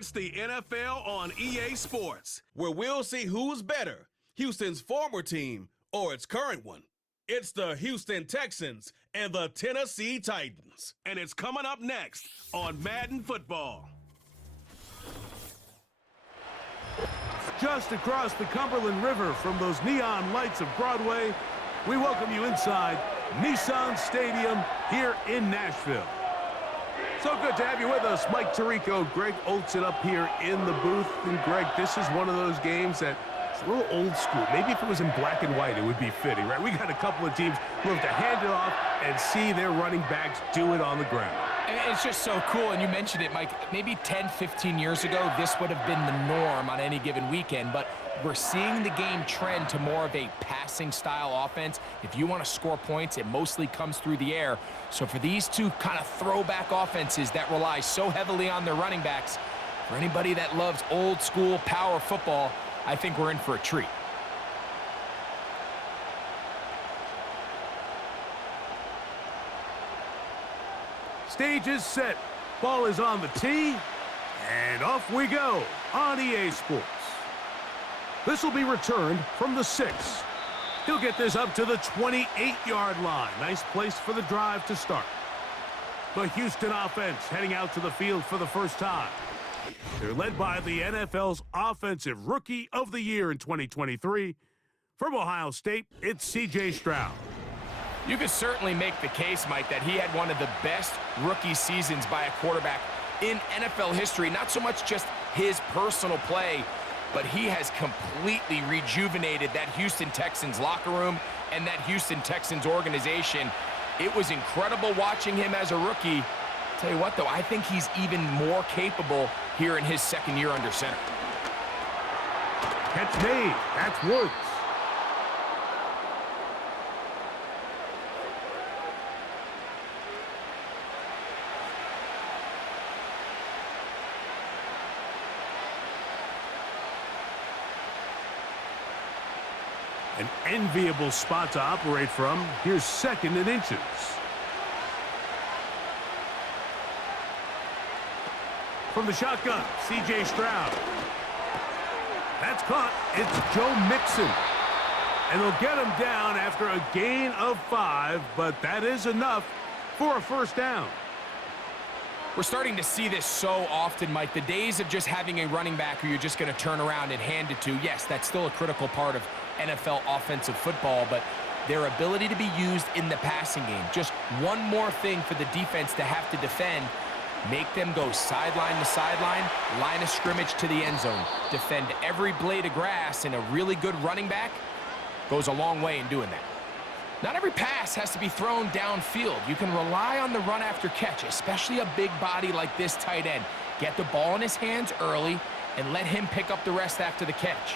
It's the NFL on EA Sports, where we'll see who's better, Houston's former team or its current one. It's the Houston Texans and the Tennessee Titans. And it's coming up next on Madden Football. Just across the Cumberland River from those neon lights of Broadway, we welcome you inside Nissan Stadium here in Nashville. So good to have you with us. Mike Tirico, Greg Olson up here in the booth. And Greg, this is one of those games that it's a little old school. Maybe if it was in black and white, it would be fitting, right? We got a couple of teams who love to hand it off and see their running backs do it on the ground. It's just so cool, and you mentioned it, Mike. Maybe 10, 15 years ago, this would have been the norm on any given weekend, but we're seeing the game trend to more of a passing-style offense. If you want to score points, it mostly comes through the air. So for these two kind of throwback offenses that rely so heavily on their running backs, for anybody that loves old-school power football, I think we're in for a treat. Stage is set. Ball is on the tee. And off we go on EA Sports. This will be returned from the 6. He'll get this up to the 28-yard line. Nice place for the drive to start. The Houston offense heading out to the field for the first time. They're led by the NFL's Offensive Rookie of the Year in 2023. From Ohio State, it's C.J. Stroud. You could certainly make the case, Mike, that he had one of the best rookie seasons by a quarterback in NFL history. Not so much just his personal play, but he has completely rejuvenated that Houston Texans locker room and that Houston Texans organization. It was incredible watching him as a rookie. Tell you what, though, I think he's even more capable here in his second year under center. Catch made. That's Woods. An enviable spot to operate from. Here's second and inches. From the shotgun, C.J. Stroud. That's caught. It's Joe Mixon. And they'll get him down after a gain of 5, but that is enough for a first down. We're starting to see this so often, Mike. The days of just having a running back who you're just going to turn around and hand it to, yes, that's still a critical part of NFL offensive football, but their ability to be used in the passing game, just one more thing for the defense to have to defend, make them go sideline to sideline, line of scrimmage to the end zone, defend every blade of grass, and a really good running back goes a long way in doing that. Not every pass has to be thrown downfield. You can rely on the run after catch, especially a big body like this tight end. Get the ball in his hands early and let him pick up the rest after the catch.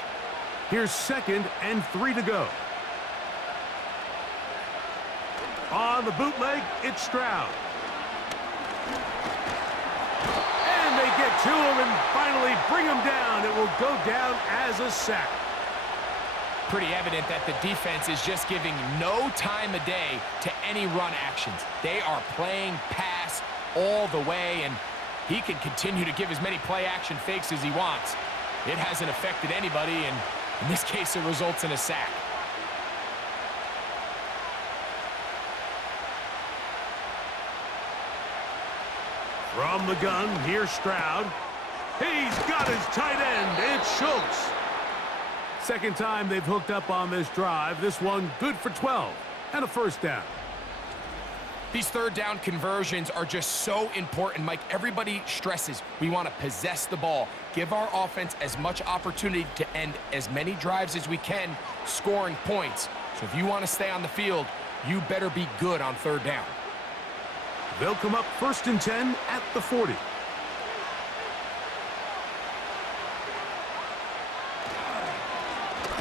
Here's 2nd and 3 to go. On the bootleg, it's Stroud. And they get to him and finally bring him down. It will go down as a sack. Pretty evident that the defense is just giving no time of day to any run actions. They are playing pass all the way, and he can continue to give as many play-action fakes as he wants. It hasn't affected anybody, and in this case, it results in a sack. From the gun, here's Stroud. He's got his tight end. It's Schultz. Second time they've hooked up on this drive. This one good for 12 and a first down. These third down conversions are just so important, Mike. Everybody stresses we want to possess the ball, give our offense as much opportunity to end as many drives as we can, scoring points. So if you want to stay on the field, you better be good on third down. They'll come up 1st and 10 at the 40.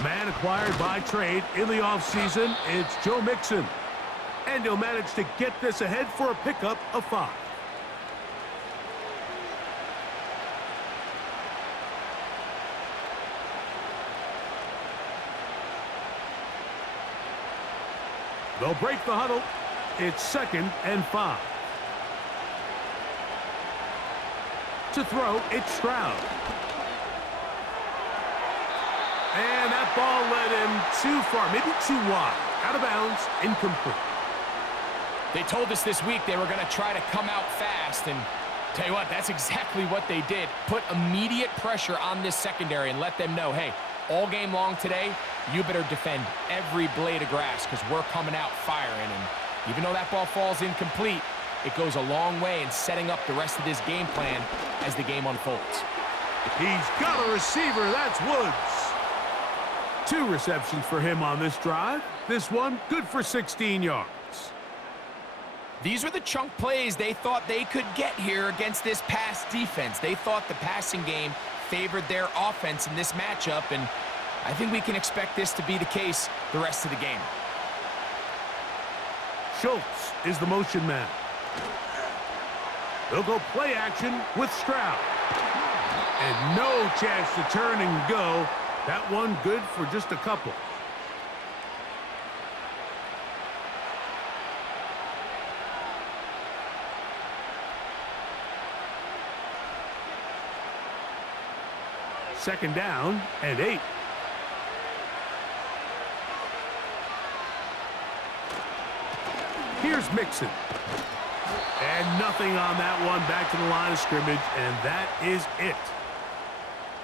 Man acquired by trade in the offseason, it's Joe Mixon. And he'll manage to get this ahead for a pickup of 5. They'll break the huddle. It's 2nd and 5. To throw, it's Stroud. And that ball led him too far, maybe too wide. Out of bounds, incomplete. They told us this week they were going to try to come out fast, and tell you what, that's exactly what they did. Put immediate pressure on this secondary and let them know, hey, all game long today, you better defend every blade of grass because we're coming out firing. And even though that ball falls incomplete, it goes a long way in setting up the rest of this game plan as the game unfolds. He's got a receiver. That's Woods. 2 receptions for him on this drive. This one, good for 16 yards. These were the chunk plays they thought they could get here against this pass defense. They thought the passing game favored their offense in this matchup, and I think we can expect this to be the case the rest of the game. Schultz is the motion man. They'll go play action with Stroud. And no chance to turn and go. That one good for just a couple. Second down and 8. Here's Mixon. And nothing on that one. Back to the line of scrimmage, and that is it.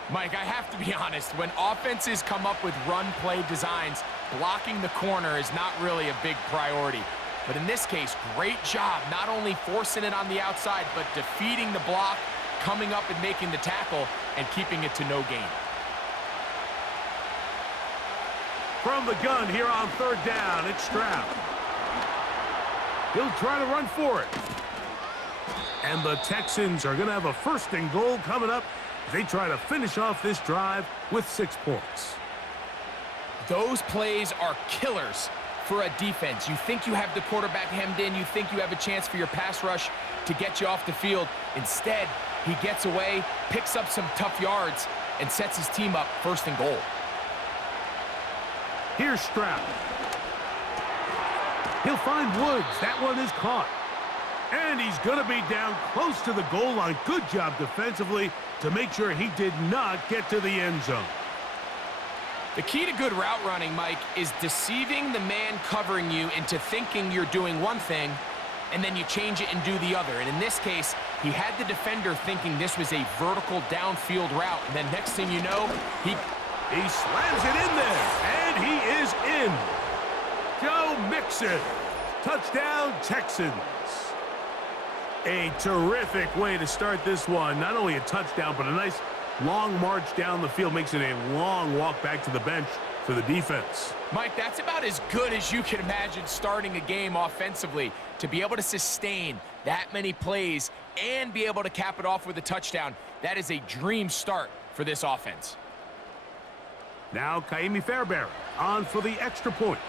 Mike, I have to be honest. When offenses come up with run-play designs, blocking the corner is not really a big priority. But in this case, great job not only forcing it on the outside, but defeating the block, coming up and making the tackle, and keeping it to no gain. From the gun here on third down, it's Stroud. He'll try to run for it. And the Texans are going to have a 1st and goal coming up. They try to finish off this drive with 6 points. Those plays are killers for a defense. You think you have the quarterback hemmed in. You think you have a chance for your pass rush to get you off the field. Instead, he gets away, picks up some tough yards, and sets his team up 1st and goal. Here's Stroud. He'll find Woods. That one is caught. And he's going to be down close to the goal line. Good job defensively to make sure he did not get to the end zone. The key to good route running, Mike, is deceiving the man covering you into thinking you're doing one thing, and then you change it and do the other. And in this case, he had the defender thinking this was a vertical downfield route. And then next thing you know, he slams it in there, and he is in. Joe Mixon. Touchdown, Texans. A terrific way to start this one. Not only a touchdown, but a nice long march down the field. Makes it a long walk back to the bench for the defense. Mike, that's about as good as you can imagine starting a game offensively. To be able to sustain that many plays and be able to cap it off with a touchdown, that is a dream start for this offense. Now Kaimi Fairbairn on for the extra point.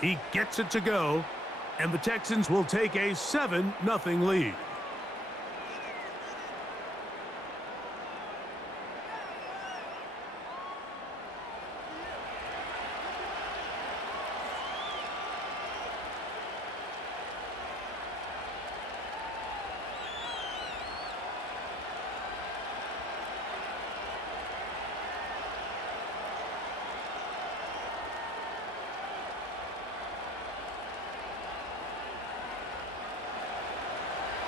He gets it to go, and the Texans will take a 7-0 lead.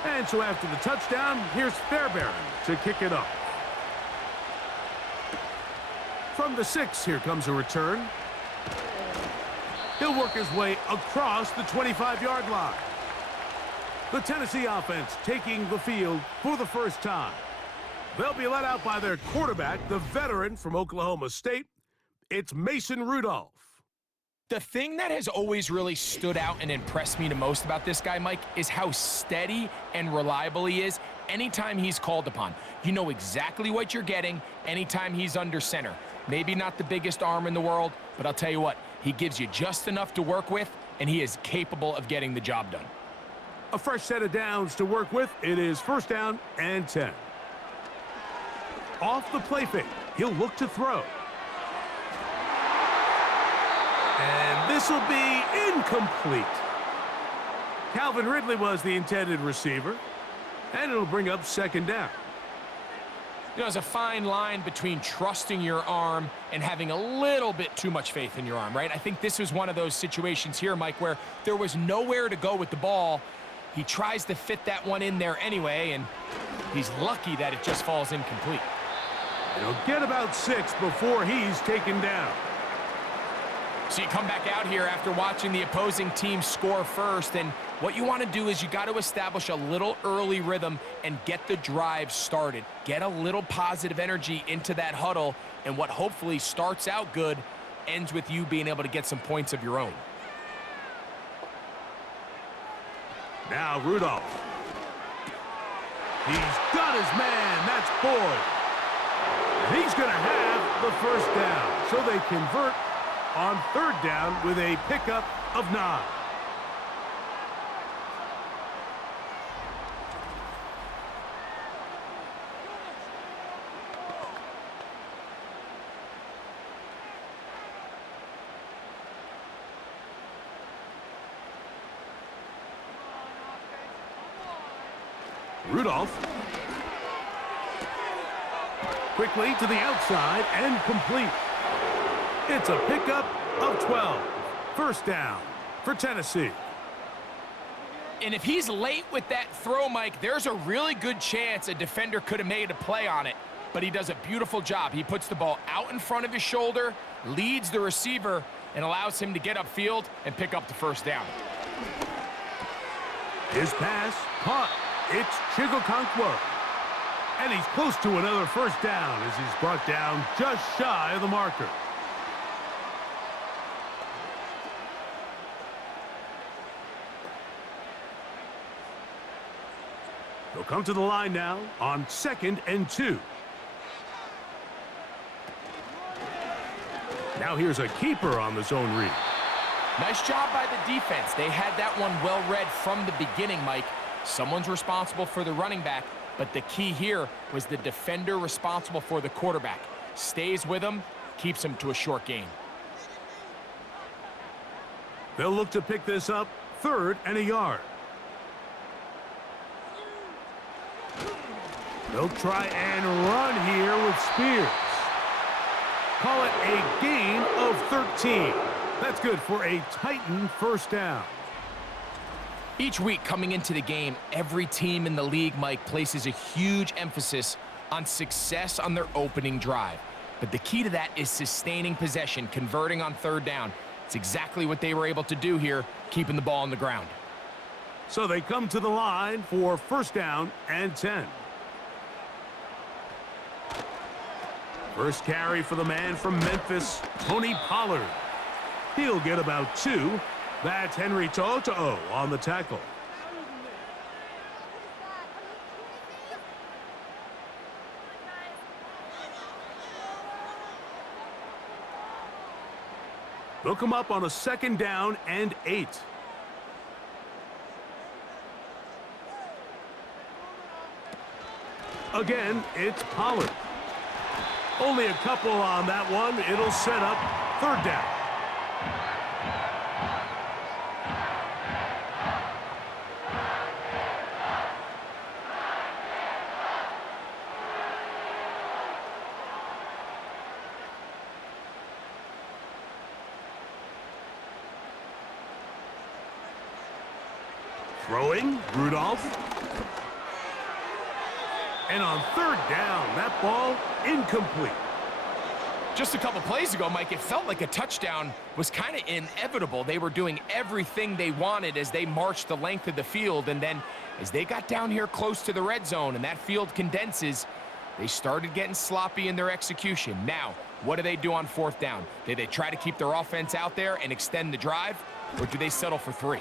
And so after the touchdown, here's Fairbairn to kick it off. From the 6, here comes a return. He'll work his way across the 25-yard line. The Tennessee offense taking the field for the first time. They'll be led out by their quarterback, the veteran from Oklahoma State. It's Mason Rudolph. The thing that has always really stood out and impressed me the most about this guy, Mike, is how steady and reliable he is anytime he's called upon. You know exactly what you're getting anytime he's under center. Maybe not the biggest arm in the world, but I'll tell you what, he gives you just enough to work with, and he is capable of getting the job done. A fresh set of downs to work with. It is 1st down and 10. Off the play fake, he'll look to throw. And this will be incomplete. Calvin Ridley was the intended receiver, and it'll bring up second down. You know, there's a fine line between trusting your arm and having a little bit too much faith in your arm, right? I think this was one of those situations here, Mike, where there was nowhere to go with the ball. He tries to fit that one in there anyway, and he's lucky that it just falls incomplete. He'll get about 6 before he's taken down. So you come back out here after watching the opposing team score first, and what you want to do is you got to establish a little early rhythm and get the drive started. Get a little positive energy into that huddle, and what hopefully starts out good ends with you being able to get some points of your own. Now Rudolph. He's got his man. That's Boyd. And he's going to have the first down. So they convert on third down with a pickup of 9. Rudolph. Quickly to the outside and complete. It's a pickup of 12. First down for Tennessee. And if he's late with that throw, Mike, there's a really good chance a defender could have made a play on it. But he does a beautiful job. He puts the ball out in front of his shoulder, leads the receiver, and allows him to get upfield and pick up the first down. His pass caught. It's Chigokonkwo. And he's close to another first down as he's brought down just shy of the marker. They'll come to the line now on 2nd and 2. Now here's a keeper on the zone read. Nice job by the defense. They had that one well read from the beginning, Mike. Someone's responsible for the running back, but the key here was the defender responsible for the quarterback. Stays with him, keeps him to a short gain. They'll look to pick this up 3rd and a yard. They'll try and run here with Spears. Call it a gain of 13. That's good for a Titan first down. Each week coming into the game, every team in the league, Mike, places a huge emphasis on success on their opening drive. But the key to that is sustaining possession, converting on third down. It's exactly what they were able to do here, keeping the ball on the ground. So they come to the line for first down and 10. First carry for the man from Memphis, Tony Pollard. He'll get about 2. That's Henry To'o on the tackle. They'll come up on a 2nd down and 8. Again, it's Pollard. Only a couple on that one. It'll set up 3rd down. Throwing, Rudolph. And on 3rd down, that ball incomplete. Just a couple plays ago, Mike, it felt like a touchdown was kind of inevitable. They were doing everything they wanted as they marched the length of the field, and then as they got down here close to the red zone and that field condenses, they started getting sloppy in their execution. Now, what do they do on 4th down? Did they try to keep their offense out there and extend the drive, or do they settle for 3?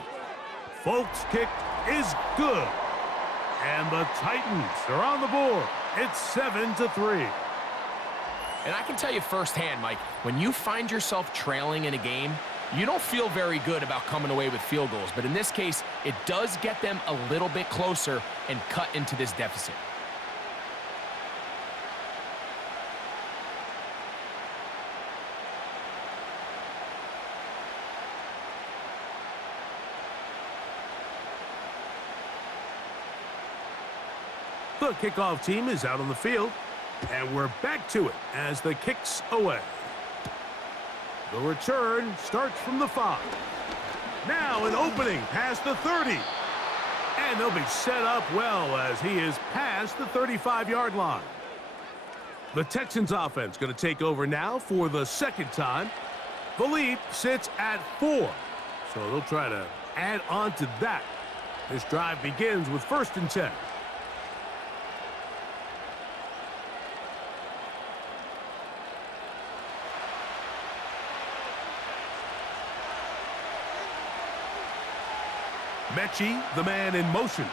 Folk's kick is good. And the Titans are on the board. It's 7-3. And I can tell you firsthand, Mike, when you find yourself trailing in a game, you don't feel very good about coming away with field goals. But in this case, it does get them a little bit closer and cut into this deficit. The kickoff team is out on the field, and we're back to it as the kick's away. The return starts from the 5. Now an opening past the 30. And they'll be set up well as he is past the 35-yard line. The Texans offense going to take over now for the second time. The lead sits at 4, so they'll try to add on to that. This drive begins with 1st and 10. Mechie, the man in motion.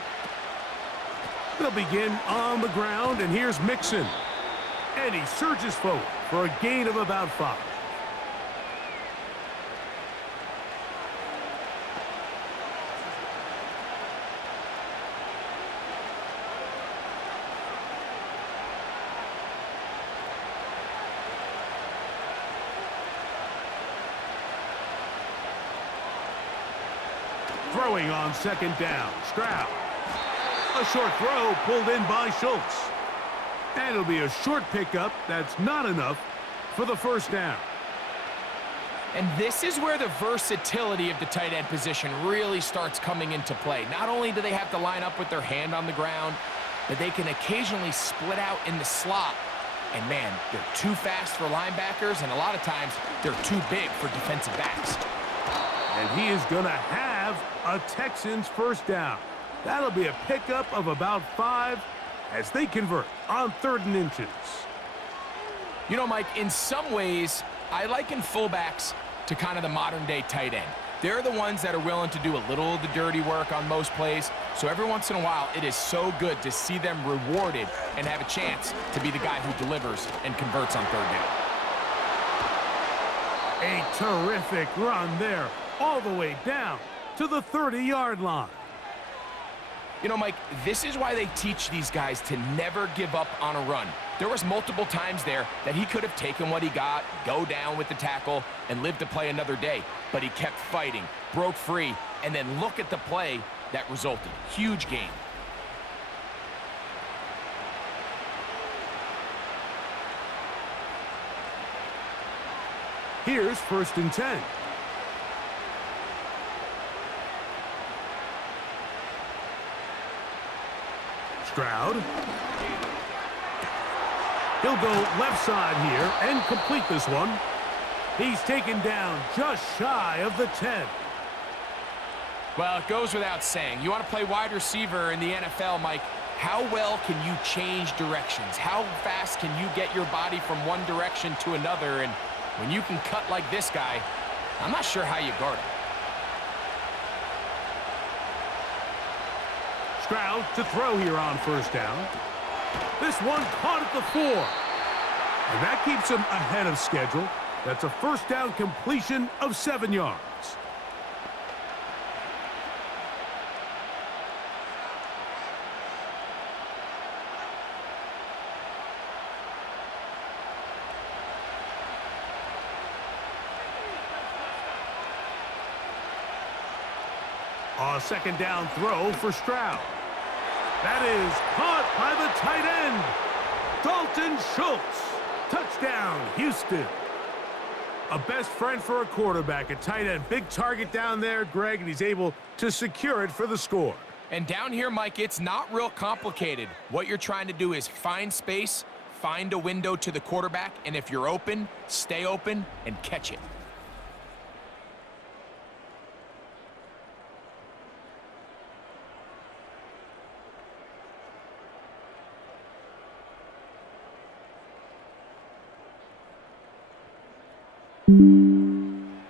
They'll begin on the ground, and here's Mixon. And he surges forward for a gain of about 5. Throwing on 2nd down, Stroud. A short throw pulled in by Schultz. And it'll be a short pickup that's not enough for the 1st down. And this is where the versatility of the tight end position really starts coming into play. Not only do they have to line up with their hand on the ground, but they can occasionally split out in the slot. And man, they're too fast for linebackers, and a lot of times they're too big for defensive backs. And he is going to have a Texans 1st down. That'll be a pickup of about 5 as they convert on 3rd and inches. You know, Mike, in some ways, I liken fullbacks to kind of the modern-day tight end. They're the ones that are willing to do a little of the dirty work on most plays. So every once in a while, it is so good to see them rewarded and have a chance to be the guy who delivers and converts on 3rd down. A terrific run there, all the way down to the 30-yard line. You know, Mike, this is why they teach these guys to never give up on a run. There was multiple times there that he could have taken what he got, go down with the tackle, and lived to play another day. But he kept fighting, broke free, and then look at the play that resulted. Huge gain. Here's 1st and 10. Stroud. He'll go left side here and complete this one. He's taken down just shy of the 10. Well, it goes without saying. You want to play wide receiver in the NFL, Mike, how well can you change directions? How fast can you get your body from one direction to another? And when you can cut like this guy, I'm not sure how you guard it. Stroud to throw here on 1st down. This one caught at the 4. And that keeps him ahead of schedule. That's a 1st down completion of 7 yards. A 2nd down throw for Stroud. That is caught by the tight end, Dalton Schultz. Touchdown, Houston. A best friend for a quarterback, a tight end. Big target down there, Greg, and he's able to secure it for the score. And down here, Mike, it's not real complicated. What you're trying to do is find space, find a window to the quarterback, and if you're open, stay open and catch it.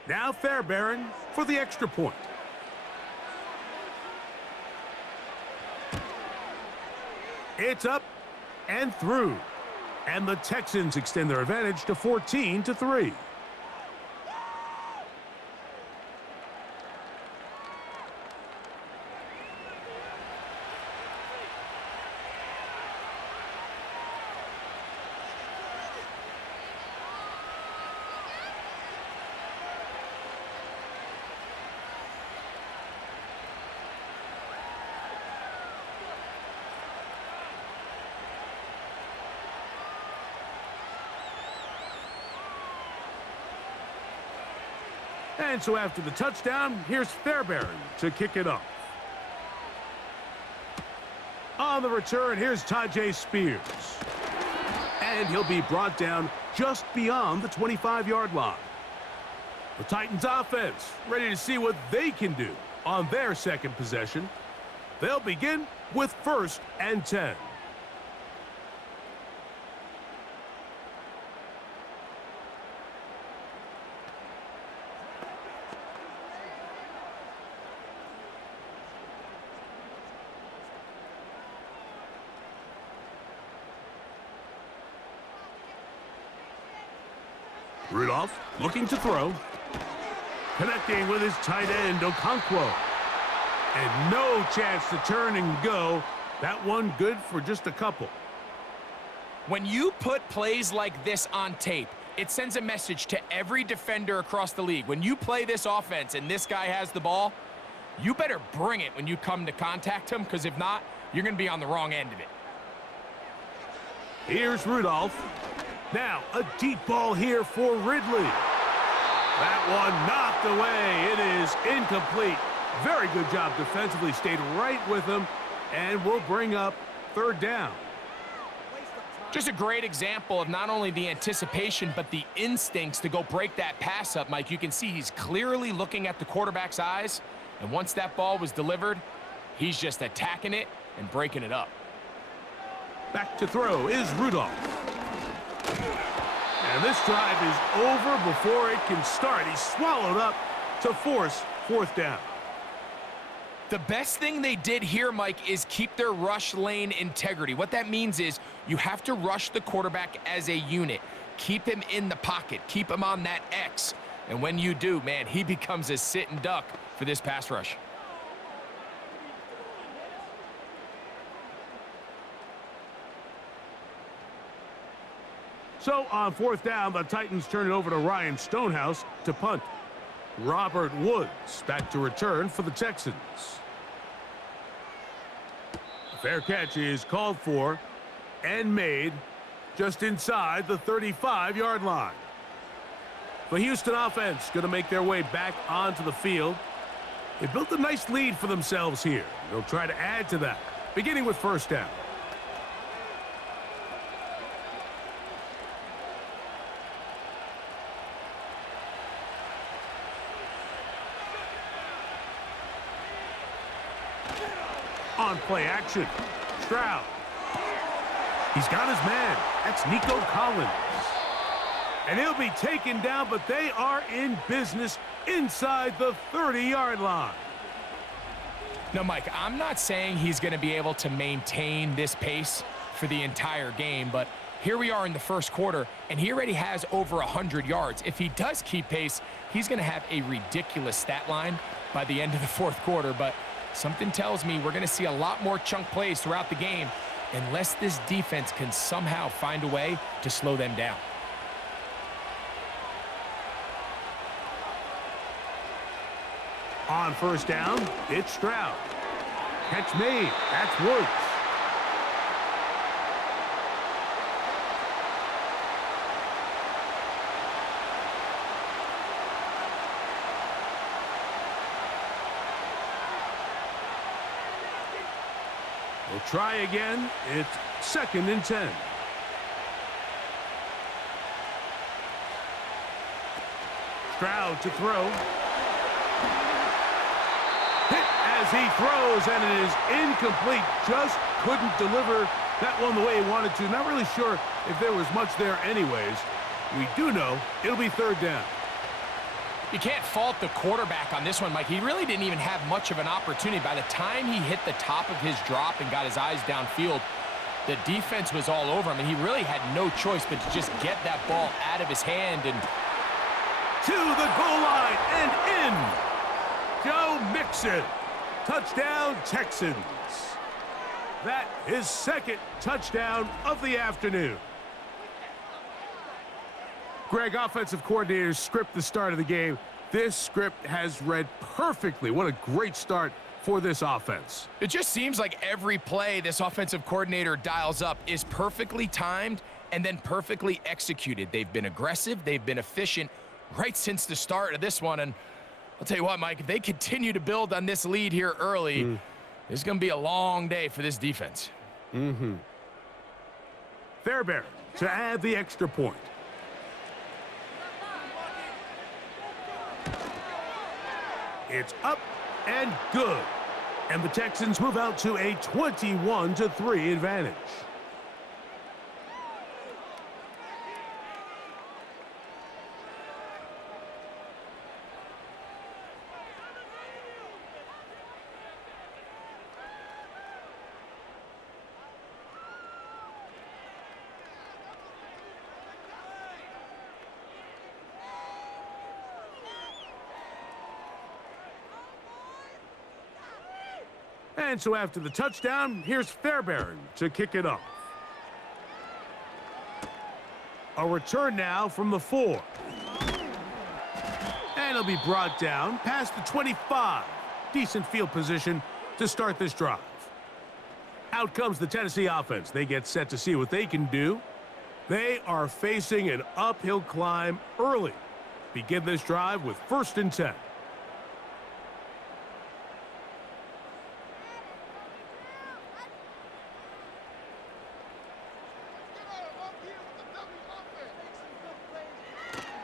Now Fairbairn for the extra point. It's up and through. And the Texans extend their advantage to 14-3. And so after the touchdown, here's Fairbairn to kick it off. On the return, here's Tajay Spears. And he'll be brought down just beyond the 25-yard line. The Titans offense ready to see what they can do on their second possession. They'll begin with 1st and 10. Rudolph looking to throw. Connecting with his tight end, Okonkwo. And no chance to turn and go. That one good for just a couple. When you put plays like this on tape, it sends a message to every defender across the league. When you play this offense and this guy has the ball, you better bring it when you come to contact him, because if not, you're going to be on the wrong end of it. Here's Rudolph. Now, a deep ball here for Ridley. That one knocked away. It is incomplete. Very good job defensively. Stayed right with him, and will bring up 3rd down. Just a great example of not only the anticipation, but the instincts to go break that pass up, Mike. You can see he's clearly looking at the quarterback's eyes, and once that ball was delivered, he's just attacking it and breaking it up. Back to throw is Rudolph. And this drive is over before it can start. He's swallowed up to force 4th down. The best thing they did here, Mike, is keep their rush lane integrity. What that means is you have to rush the quarterback as a unit. Keep him in the pocket. Keep him on that X. And when you do, man, he becomes a sit and duck for this pass rush. So on 4th down, the Titans turn it over to Ryan Stonehouse to punt. Robert Woods back to return for the Texans. A fair catch is called for and made just inside the 35-yard line. The Houston offense going to make their way back onto the field. They built a nice lead for themselves here. They'll try to add to that, beginning with 1st down. On play action, Stroud. He's got his man. That's Nico Collins. And he'll be taken down, but they are in business inside the 30-yard line. No, Mike, I'm not saying he's going to be able to maintain this pace for the entire game, but here we are in the 1st quarter, and he already has over 100 yards. If he does keep pace, he's going to have a ridiculous stat line by the end of the 4th quarter, but something tells me we're going to see a lot more chunk plays throughout the game unless this defense can somehow find a way to slow them down. On 1st down, it's Stroud. Catch made. That's Woods. We'll try again. It's 2nd and 10. Stroud to throw. Hit as he throws, and it is incomplete. Just couldn't deliver that one the way he wanted to. Not really sure if there was much there anyways. We do know it'll be 3rd down. You can't fault the quarterback on this one, Mike. He really didn't even have much of an opportunity. By the time he hit the top of his drop and got his eyes downfield, the defense was all over him, and he really had no choice but to just get that ball out of his hand and to the goal line and in. Joe Mixon. Touchdown, Texans. That is 2nd touchdown of the afternoon. Greg, offensive coordinators script the start of the game. This script has read perfectly. What a great start for this offense. It just seems like every play this offensive coordinator dials up is perfectly timed and then perfectly executed. They've been aggressive. They've been efficient right since the start of this one. And I'll tell you what, Mike, if they continue to build on this lead here early, it's going to be a long day for this defense. Fairbairn to add the extra point. It's up and good. And the Texans move out to a 21-3 advantage. And so after the touchdown, here's Fairbairn to kick it off. A return now from the 4. And it'll be brought down past the 25. Decent field position to start this drive. Out comes the Tennessee offense. They get set to see what they can do. They are facing an uphill climb early. Begin this drive with 1st and 10.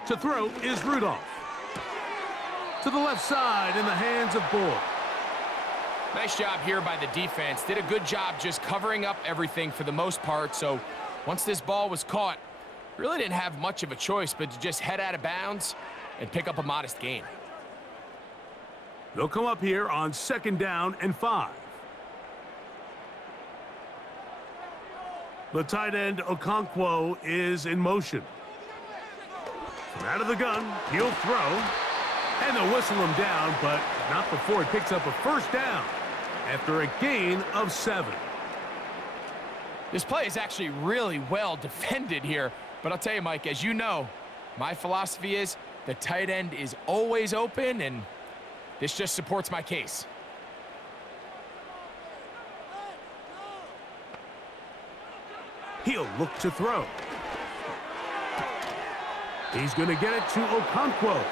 To throw is Rudolph. To the left side in the hands of Boyd. Nice job here by the defense. Did a good job just covering up everything for the most part. So once this ball was caught, really didn't have much of a choice but to just head out of bounds and pick up a modest gain. They'll come up here on 2nd down and 5. The tight end Okonkwo is in motion. From out of the gun, he'll throw. And they'll whistle him down, but not before he picks up a 1st down after a gain of 7. This play is actually really well defended here. But I'll tell you, Mike, as you know, my philosophy is the tight end is always open, and this just supports my case. He'll look to throw. He's going to get it to Okonkwo.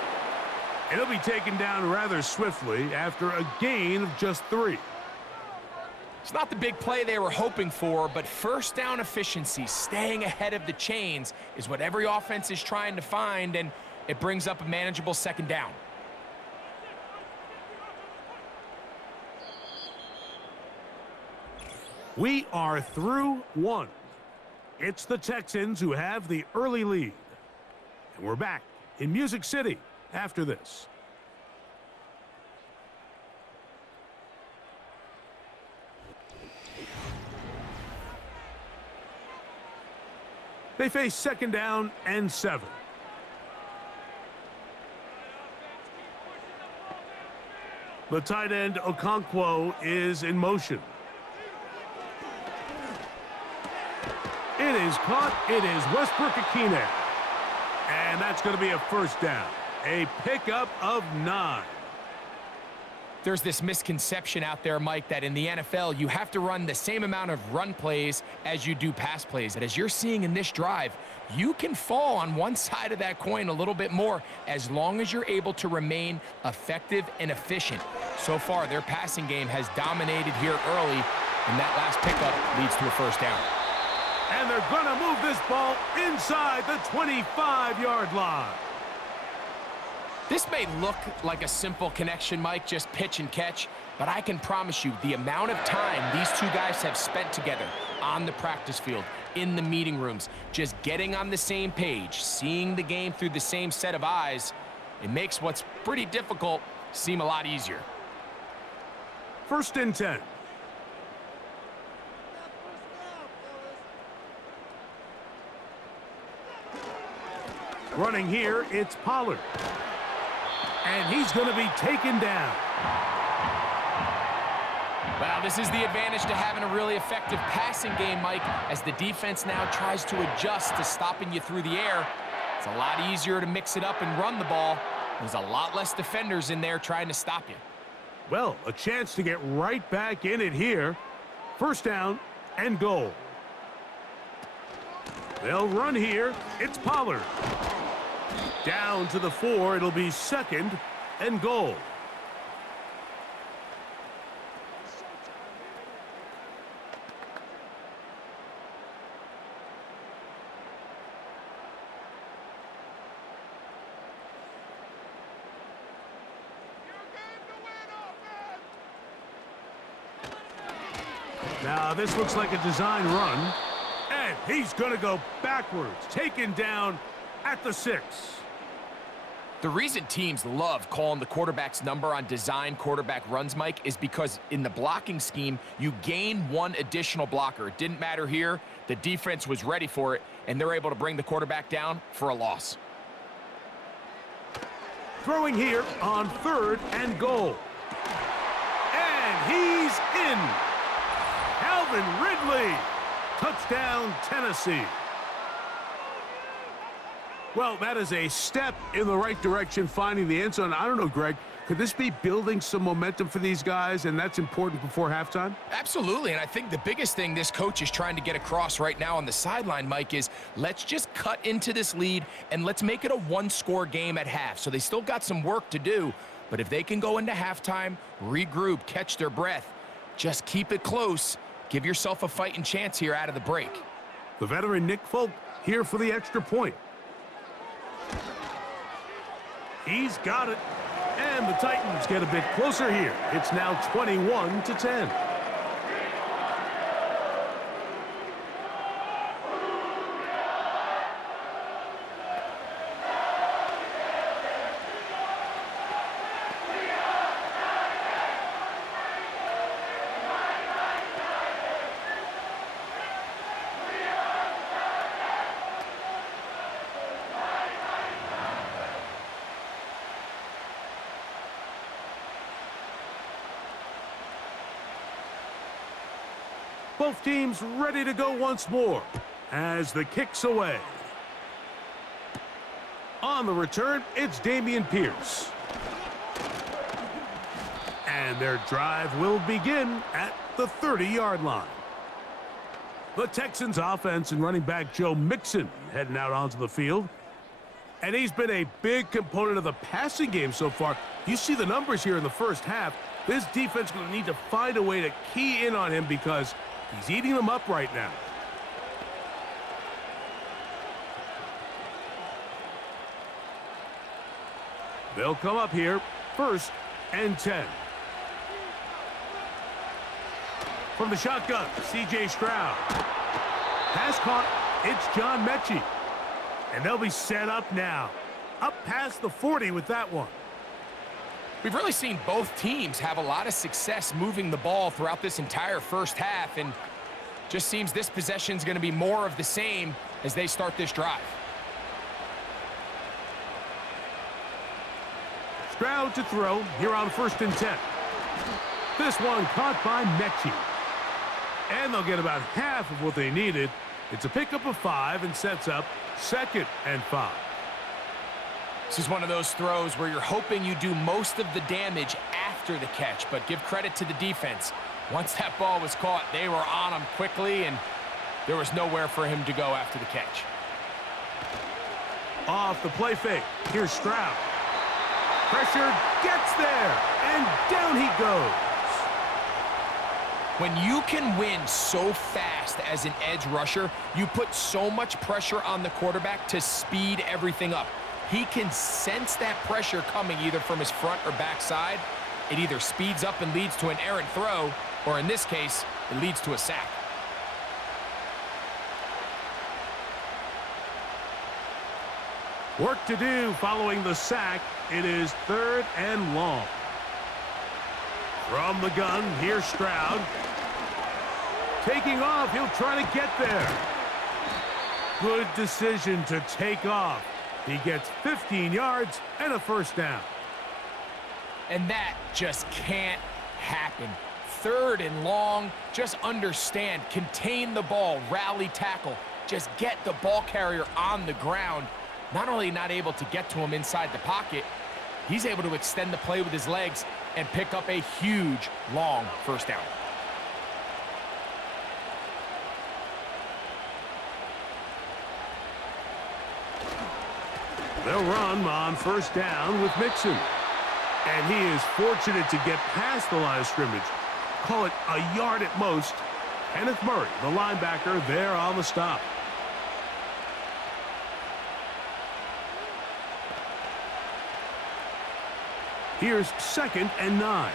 And he'll be taken down rather swiftly after a gain of just 3. It's not the big play they were hoping for, but 1st down efficiency, staying ahead of the chains, is what every offense is trying to find, and it brings up a manageable 2nd down. We are through 1. It's the Texans who have the early lead. And we're back in Music City after this. They face 2nd down and 7. The tight end Okonkwo is in motion. It is caught. It is Westbrook-Akine. And that's going to be a 1st down. A pickup of 9. There's this misconception out there, Mike, that in the NFL, you have to run the same amount of run plays as you do pass plays. And as you're seeing in this drive, you can fall on one side of that coin a little bit more as long as you're able to remain effective and efficient. So far, their passing game has dominated here early, and that last pickup leads to a 1st down. And they're going to move this ball inside the 25-yard line. This may look like a simple connection, Mike, just pitch and catch, but I can promise you the amount of time these two guys have spent together on the practice field, in the meeting rooms, just getting on the same page, seeing the game through the same set of eyes, it makes what's pretty difficult seem a lot easier. 1st and 10. Running here, it's Pollard. And he's going to be taken down. Well, this is the advantage to having a really effective passing game, Mike, as the defense now tries to adjust to stopping you through the air. It's a lot easier to mix it up and run the ball. There's a lot less defenders in there trying to stop you. Well, a chance to get right back in it here. 1st down and goal. They'll run here. It's Pollard. Down to the 4. It'll be 2nd and goal. Now, this looks like a design run. And he's going to go backwards, taken down at the 6. The reason teams love calling the quarterback's number on design quarterback runs, Mike, is because in the blocking scheme, you gain one additional blocker. It didn't matter here. The defense was ready for it, and they're able to bring the quarterback down for a loss. Throwing here on 3rd and goal. And he's in. Calvin Ridley. Touchdown, Tennessee. Well, that is a step in the right direction, finding the end zone. I don't know, Greg, could this be building some momentum for these guys, and that's important before halftime? Absolutely, and I think the biggest thing this coach is trying to get across right now on the sideline, Mike, is let's just cut into this lead, and let's make it a one-score game at half. So they still got some work to do, but if they can go into halftime, regroup, catch their breath, just keep it close, give yourself a fighting chance here out of the break. The veteran Nick Folk here for the extra point. He's got it. And the Titans get a bit closer here. It's now 21-10. Both teams ready to go once more as the kick's away. On the return, it's Dameon Pierce. And their drive will begin at the 30-yard line. The Texans offense and running back Joe Mixon heading out onto the field. And he's been a big component of the passing game so far. You see the numbers here in the first half. This defense is going to need to find a way to key in on him because he's eating them up right now. They'll come up here, 1st and 10. From the shotgun, C.J. Stroud. Pass caught, it's John Mechie. And they'll be set up now. Up past the 40 with that one. We've really seen both teams have a lot of success moving the ball throughout this entire first half, and just seems this possession's going to be more of the same as they start this drive. Stroud to throw here on 1st and 10. This one caught by Mechie. And they'll get about half of what they needed. It's a pickup of 5 and sets up 2nd and 5. This is one of those throws where you're hoping you do most of the damage after the catch, but give credit to the defense. Once that ball was caught, they were on him quickly, and there was nowhere for him to go after the catch. Off the play fake. Here's Stroud. Pressure gets there, and down he goes. When you can win so fast as an edge rusher, you put so much pressure on the quarterback to speed everything up. He can sense that pressure coming either from his front or back side. It either speeds up and leads to an errant throw, or in this case, it leads to a sack. Work to do following the sack. It is 3rd and long. From the gun, here's Stroud. Taking off, he'll try to get there. Good decision to take off. He gets 15 yards and a 1st down. And that just can't happen. 3rd and long, just understand, contain the ball, rally tackle, just get the ball carrier on the ground. Not only not able to get to him inside the pocket, he's able to extend the play with his legs and pick up a huge, long 1st down. They'll run on 1st down with Mixon. And he is fortunate to get past the line of scrimmage. Call it a yard at most. Kenneth Murray, the linebacker, there on the stop. Here's 2nd and 9.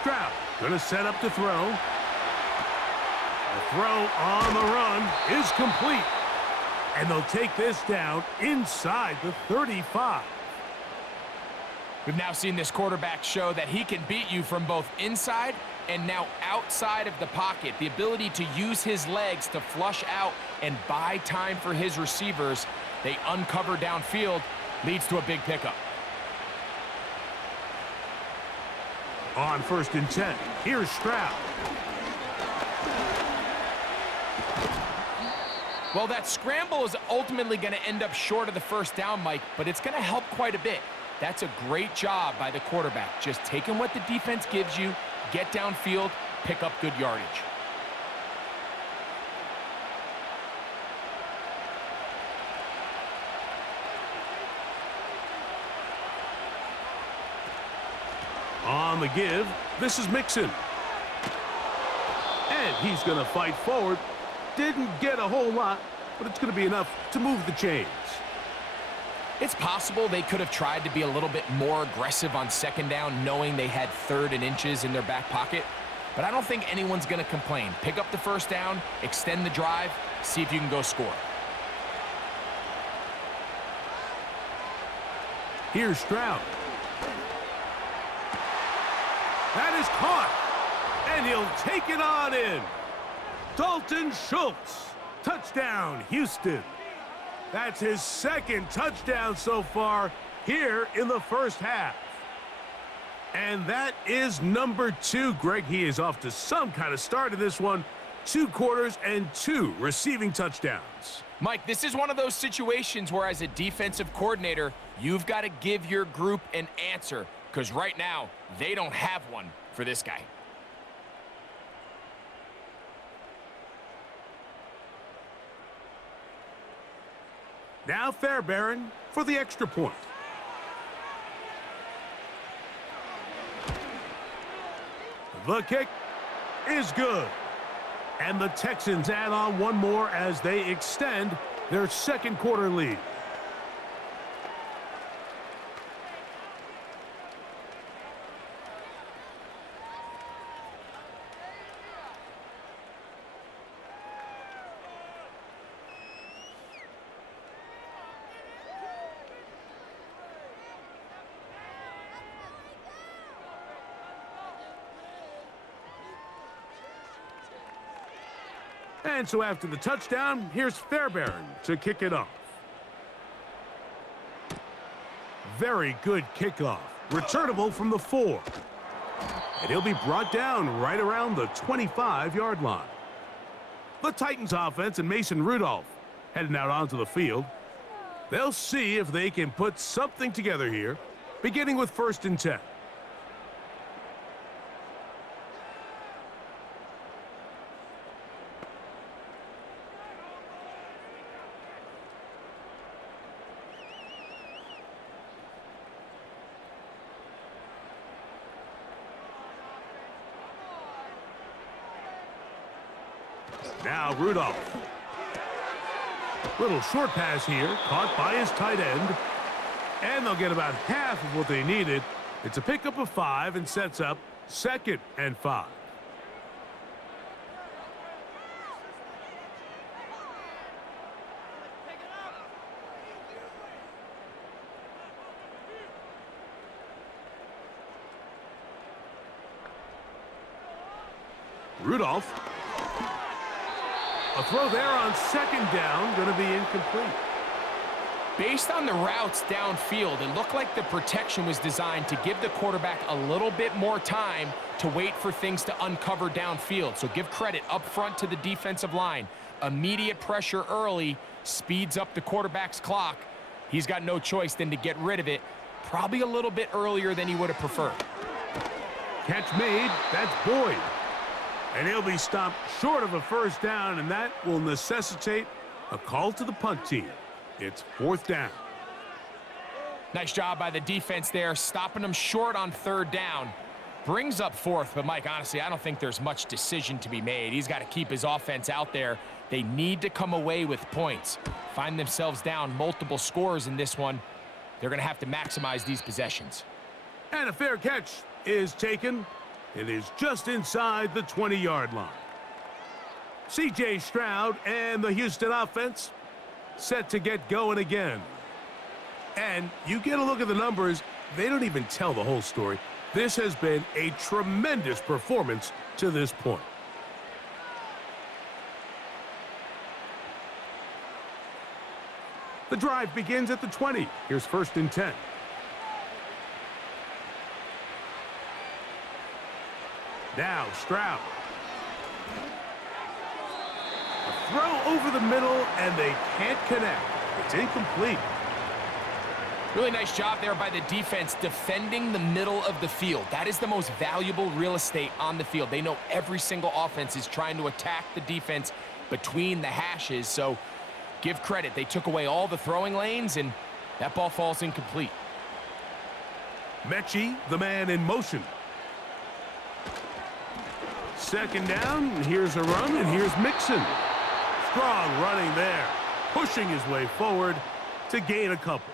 Stroud going to set up to throw. The throw on the run is complete. And they'll take this down inside the 35. We've now seen this quarterback show that he can beat you from both inside and now outside of the pocket. The ability to use his legs to flush out and buy time for his receivers. They uncover downfield, leads to a big pickup. On 1st and 10, here's Stroud. Well, that scramble is ultimately going to end up short of the first down, Mike, but it's going to help quite a bit. That's a great job by the quarterback. Just taking what the defense gives you, get downfield, pick up good yardage. On the give, this is Mixon. And he's going to fight forward. Didn't get a whole lot, but it's going to be enough to move the chains. It's possible they could have tried to be a little bit more aggressive on 2nd down, knowing they had 3rd and inches in their back pocket. But I don't think anyone's going to complain. Pick up the 1st down, extend the drive, see if you can go score. Here's Stroud. That is caught. And he'll take it on in. Dalton Schultz. Touchdown, Houston. That's his 2nd touchdown so far here in the first half. And that is number 2. Greg, he is off to some kind of start in this one. 2 quarters and 2 receiving touchdowns. Mike, this is one of those situations where as a defensive coordinator, you've got to give your group an answer, because right now, they don't have one for this guy. Now Fairbairn for the extra point. The kick is good. And the Texans add on one more as they extend their 2nd quarter lead. And so after the touchdown, here's Fairbairn to kick it off. Very good kickoff. Returnable from the 4. And he'll be brought down right around the 25-yard line. The Titans offense and Mason Rudolph heading out onto the field. They'll see if they can put something together here, beginning with 1st and 10. Now Rudolph. Little short pass here, caught by his tight end. And they'll get about half of what they needed. It's a pickup of 5 and sets up 2nd and 5. Rudolph. A throw there on 2nd down, going to be incomplete. Based on the routes downfield, it looked like the protection was designed to give the quarterback a little bit more time to wait for things to uncover downfield. So give credit up front to the defensive line. Immediate pressure early speeds up the quarterback's clock. He's got no choice than to get rid of it, probably a little bit earlier than he would have preferred. Catch made. That's Boyd. And he'll be stopped short of a 1st down, and that will necessitate A call to the punt team. It's 4th down. Nice job by the defense there, stopping them short on 3rd down. Brings up 4th, but Mike, honestly, I don't think there's much decision to be made. He's got to keep his offense out there. They need to come away with points. Find themselves down multiple scores in this one. They're going to have to maximize these possessions. And a fair catch is taken. It is just inside the 20-yard line. C.J. Stroud and the Houston offense set to get going again. And you get a look at the numbers, they don't even tell the whole story. This has been a tremendous performance to this point. The drive begins at the 20. Here's 1st and 10. Now Stroud. A throw over the middle, and they can't connect. It's incomplete. Really nice job there by the defense defending the middle of the field. That is the most valuable real estate on the field. They know every single offense is trying to attack the defense between the hashes, so give credit. They took away all the throwing lanes, and that ball falls incomplete. Mechie, the man in motion. 2nd down, and here's a run, and here's Mixon. Strong running there, pushing his way forward to gain a couple.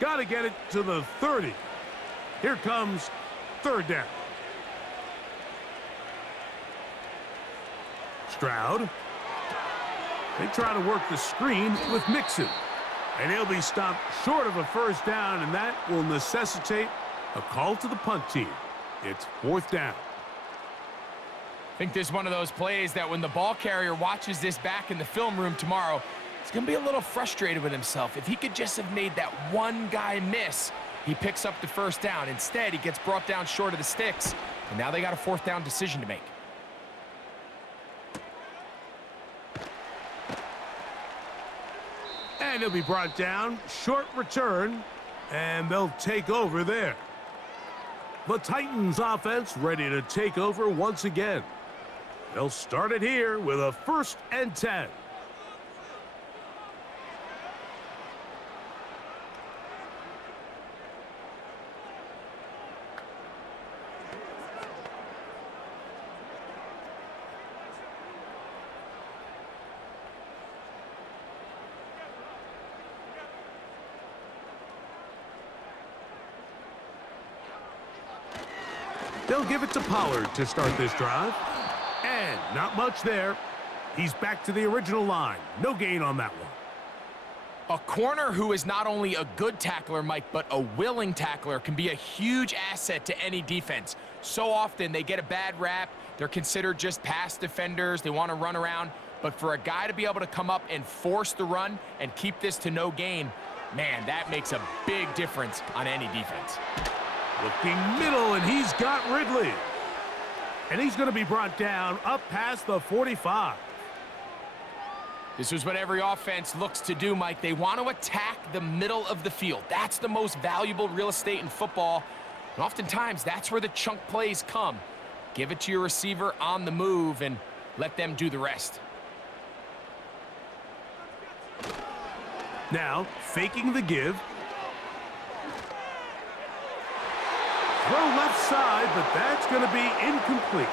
Got to get it to the 30. Here comes 3rd down. Stroud. They try to work the screen with Mixon. And he'll be stopped short of a 1st down, and that will necessitate a call to the punt team. It's 4th down. I think this is one of those plays that when the ball carrier watches this back in the film room tomorrow, he's going to be a little frustrated with himself. If he could just have made that one guy miss, he picks up the 1st down. Instead, he gets brought down short of the sticks, and now they got a 4th down decision to make. And he'll be brought down. Short return, and they'll take over there. The Titans offense ready to take over once again. They'll start it here with a 1st and 10. They'll give it to Pollard to start this drive. And not much there. He's back to the original line. No gain on that one. A corner who is not only a good tackler, Mike, but a willing tackler can be a huge asset to any defense. So often they get a bad rap. They're considered just pass defenders. They want to run around. But for a guy to be able to come up and force the run and keep this to no gain, man, that makes a big difference on any defense. Looking middle, and he's got Ridley. And he's going to be brought down up past the 45. This is what every offense looks to do, Mike. They want to attack the middle of the field. That's the most valuable real estate in football. And oftentimes, that's where the chunk plays come. Give it to your receiver on the move and let them do the rest. Now, faking the give. Throw left side, but that's going to be incomplete.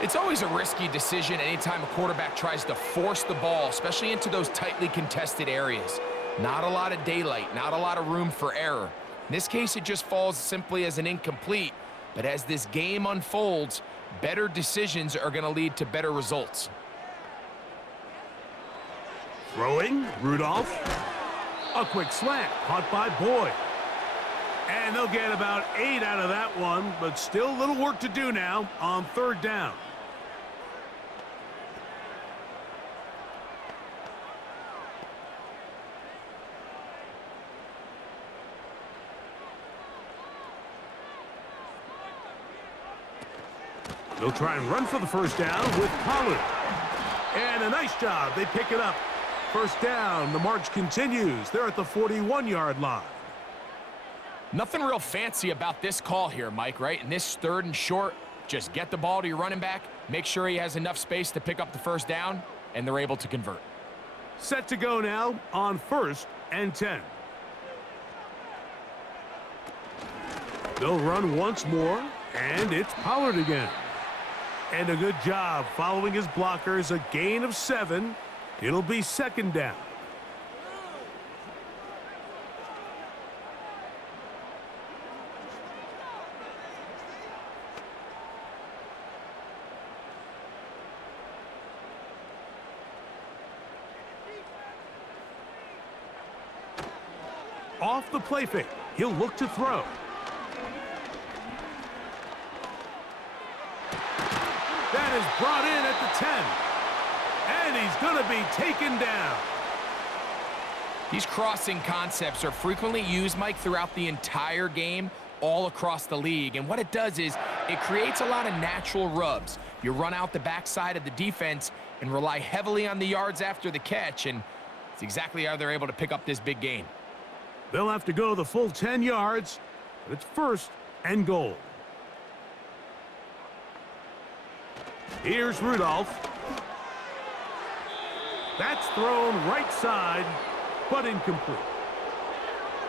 It's always a risky decision anytime a quarterback tries to force the ball, especially into those tightly contested areas. Not a lot of daylight, not a lot of room for error. In this case, it just falls simply as an incomplete. But as this game unfolds, better decisions are going to lead to better results. Throwing, Rudolph. A quick slant, caught by Boyd. And they'll get about 8 out of that one, but still a little work to do now on 3rd down. They'll try and run for the 1st down with Pollard. And a nice job. They pick it up. 1st down. The march continues. They're at the 41-yard line. Nothing real fancy about this call here, Mike, right? In this 3rd and short, just get the ball to your running back, make sure he has enough space to pick up the first down, and they're able to convert. Set to go now on 1st and 10. They'll run once more, and it's Pollard again. And a good job following his blockers, a gain of 7. It'll be 2nd down. Off the play fake, he'll look to throw. That is brought in at the 10. And he's going to be taken down. These crossing concepts are frequently used, Mike, throughout the entire game, all across the league. And what it does is it creates a lot of natural rubs. You run out the backside of the defense and rely heavily on the yards after the catch, and it's exactly how they're able to pick up this big gain. They'll have to go the full 10 yards, but it's 1st and goal. Here's Rudolph. That's thrown right side, but incomplete.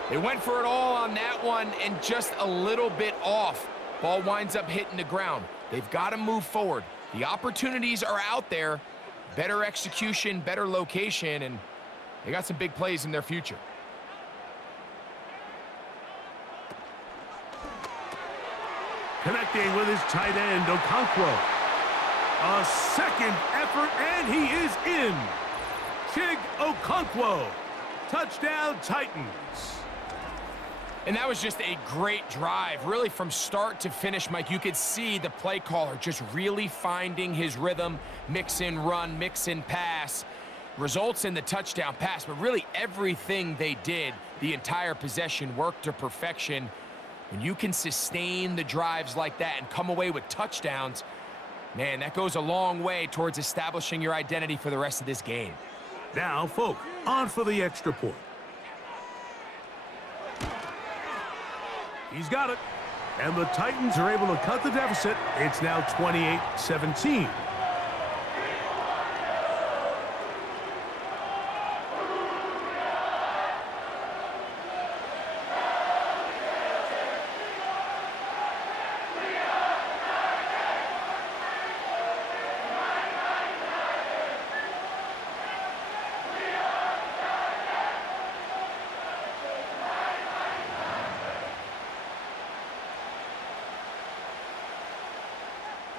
They went for it all on that one and just a little bit off. Ball winds up hitting the ground. They've got to move forward. The opportunities are out there. Better execution, better location, and they got some big plays in their future. Connecting with his tight end, Okonkwo. A 2nd effort, and he is in. Chig Okonkwo. Touchdown, Titans. And that was just a great drive. Really, from start to finish, Mike, you could see the play caller just really finding his rhythm. Mix in run, mix in pass. Results in the touchdown pass, but really everything they did, the entire possession, worked to perfection. When you can sustain the drives like that and come away with touchdowns, man, that goes a long way towards establishing your identity for the rest of this game. Now, Folk, on for the extra point. He's got it. And the Titans are able to cut the deficit. It's now 28-17.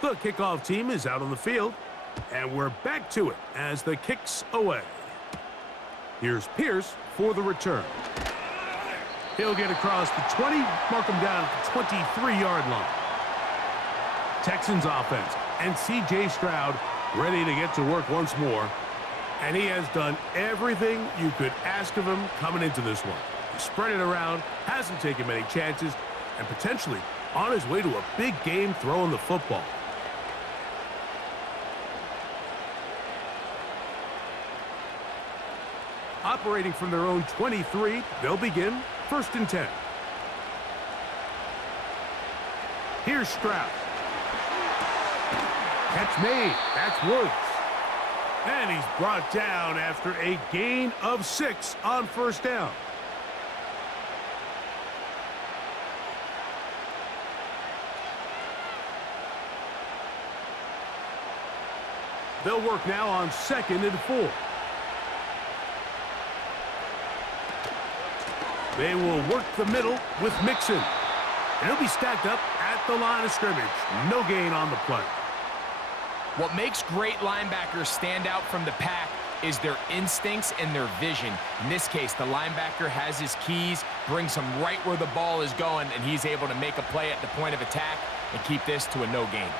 The kickoff team is out on the field, and we're back to it as the kick's away. Here's Pierce for the return. He'll get across the 20, mark him down at the 23-yard line. Texans offense and C.J. Stroud ready to get to work once more, and he has done everything you could ask of him coming into this one. He spread it around, hasn't taken many chances, and potentially on his way to a big game throwing the football. Operating from their own 23, they'll begin 1st and 10. Here's Stroud. Catch made. That's Woods. And he's brought down after a gain of 6 on 1st down. They'll work now on 2nd and 4. They will work the middle with Mixon. And he'll be stacked up at the line of scrimmage. No gain on the play. What makes great linebackers stand out from the pack is their instincts and their vision. In this case, the linebacker has his keys, brings him right where the ball is going, and he's able to make a play at the point of attack and keep this to a no gain.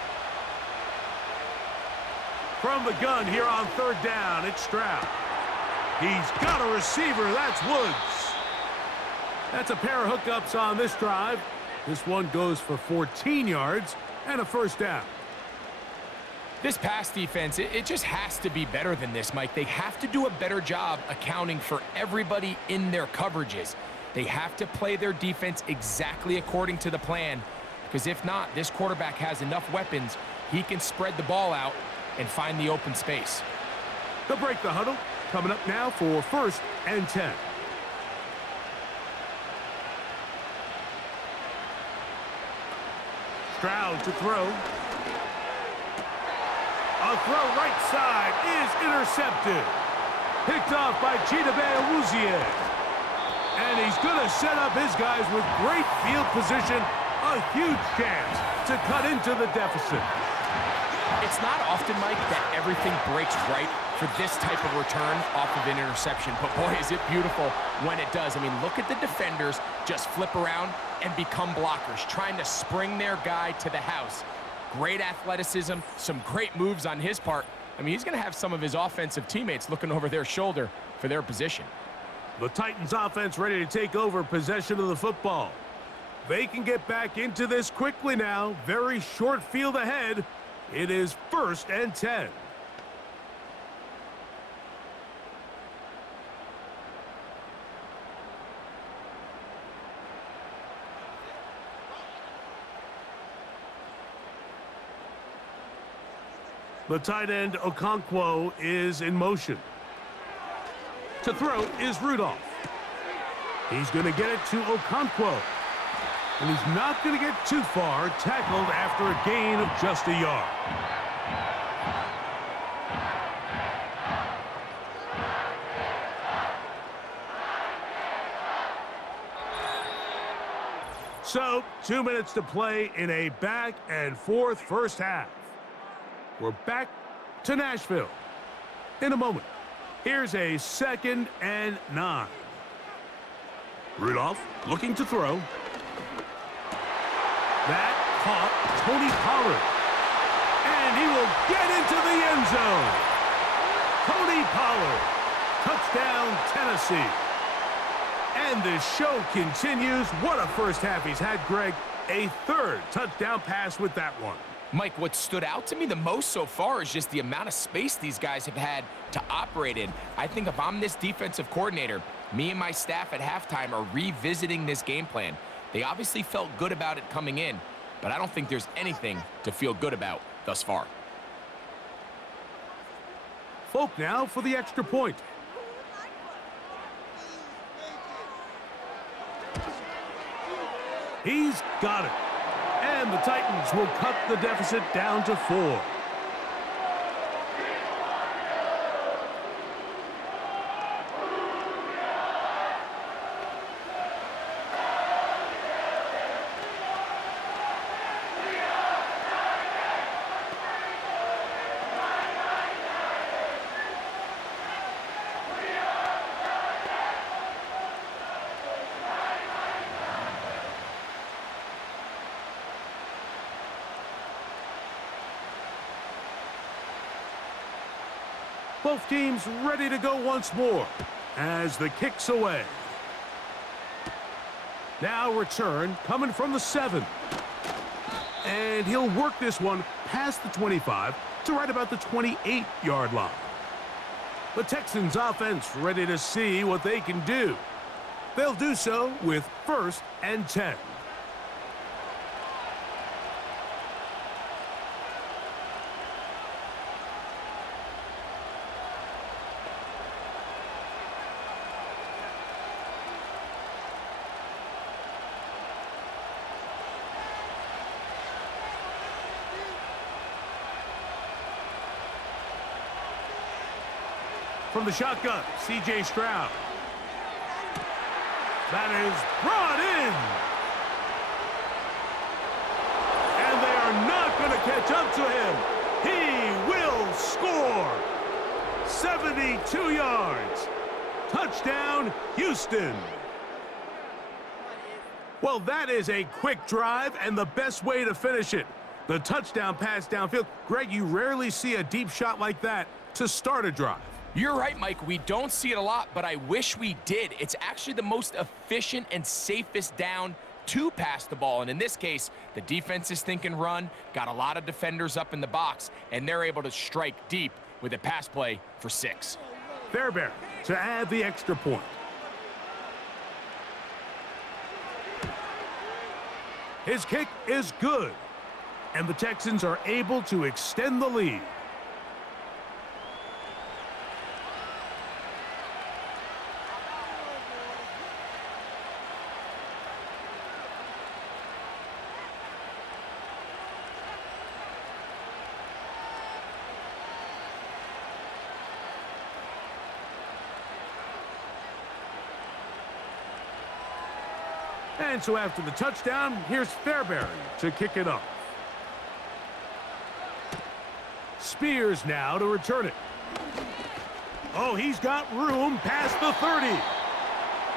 From the gun here on 3rd down, it's Stroud. He's got a receiver. That's Woods. That's a pair of hookups on this drive. This one goes for 14 yards and a 1st down. This pass defense, it just has to be better than this, Mike. They have to do a better job accounting for everybody in their coverages. They have to play their defense exactly according to the plan, because if not, this quarterback has enough weapons, he can spread the ball out and find the open space. They'll break the huddle. Coming up now for 1st and 10. Stroud to throw. A throw right side is intercepted. Picked off by Chidobe Awuzie. And he's going to set up his guys with great field position. A huge chance to cut into the deficit. It's not often, Mike, that everything breaks right for this type of return off of an interception. But boy, is it beautiful when it does. I mean, look at the defenders just flip around and become blockers, trying to spring their guy to the house. Great athleticism, some great moves on his part. I mean, he's going to have some of his offensive teammates looking over their shoulder for their position. The Titans offense ready to take over possession of the football. They can get back into this quickly now. Very short field ahead. It is 1st and 10. The tight end Okonkwo is in motion. To throw is Rudolph. He's going to get it to Okonkwo. And he's not going to get too far, tackled after a gain of just a yard. So, 2 minutes to play in a back-and-forth first half. We're back to Nashville in a moment. Here's a 2nd and 9. Rudolph looking to throw. That caught Tony Pollard. And he will get into the end zone. Tony Pollard. Touchdown, Tennessee. And the show continues. What a first half he's had, Greg. A 3rd touchdown pass with that one. Mike, what stood out to me the most so far is just the amount of space these guys have had to operate in. I think if I'm this defensive coordinator, me and my staff at halftime are revisiting this game plan. They obviously felt good about it coming in, but I don't think there's anything to feel good about thus far. Folk now for the extra point. He's got it. And the Titans will cut the deficit down to 4. Both teams ready to go once more as the kick's away. Now return coming from the 7. And he'll work this one past the 25 to right about the 28-yard line. The Texans offense ready to see what they can do. They'll do so with 1st and 10. From the shotgun, C.J. Stroud. That is brought in. And they are not going to catch up to him. He will score. 72 yards. Touchdown, Houston. Well, that is a quick drive and the best way to finish it. The touchdown pass downfield. Greg, you rarely see a deep shot like that to start a drive. You're right, Mike. We don't see it a lot, but I wish we did. It's actually the most efficient and safest down to pass the ball. And in this case, the defense is thinking run, got a lot of defenders up in the box, and they're able to strike deep with a pass play for 6. Fairbairn to add the extra point. His kick is good, and the Texans are able to extend the lead. And so after the touchdown, here's Fairbairn to kick it off. Spears now to return it. Oh, he's got room past the 30.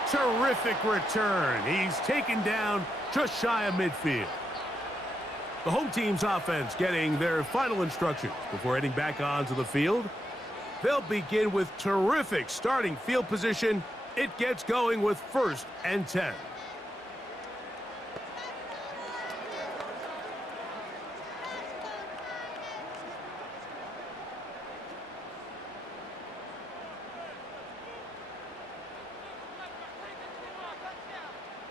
Terrific return. He's taken down just shy of midfield. The home team's offense getting their final instructions before heading back onto the field. They'll begin with terrific starting field position. It gets going with 1st and 10.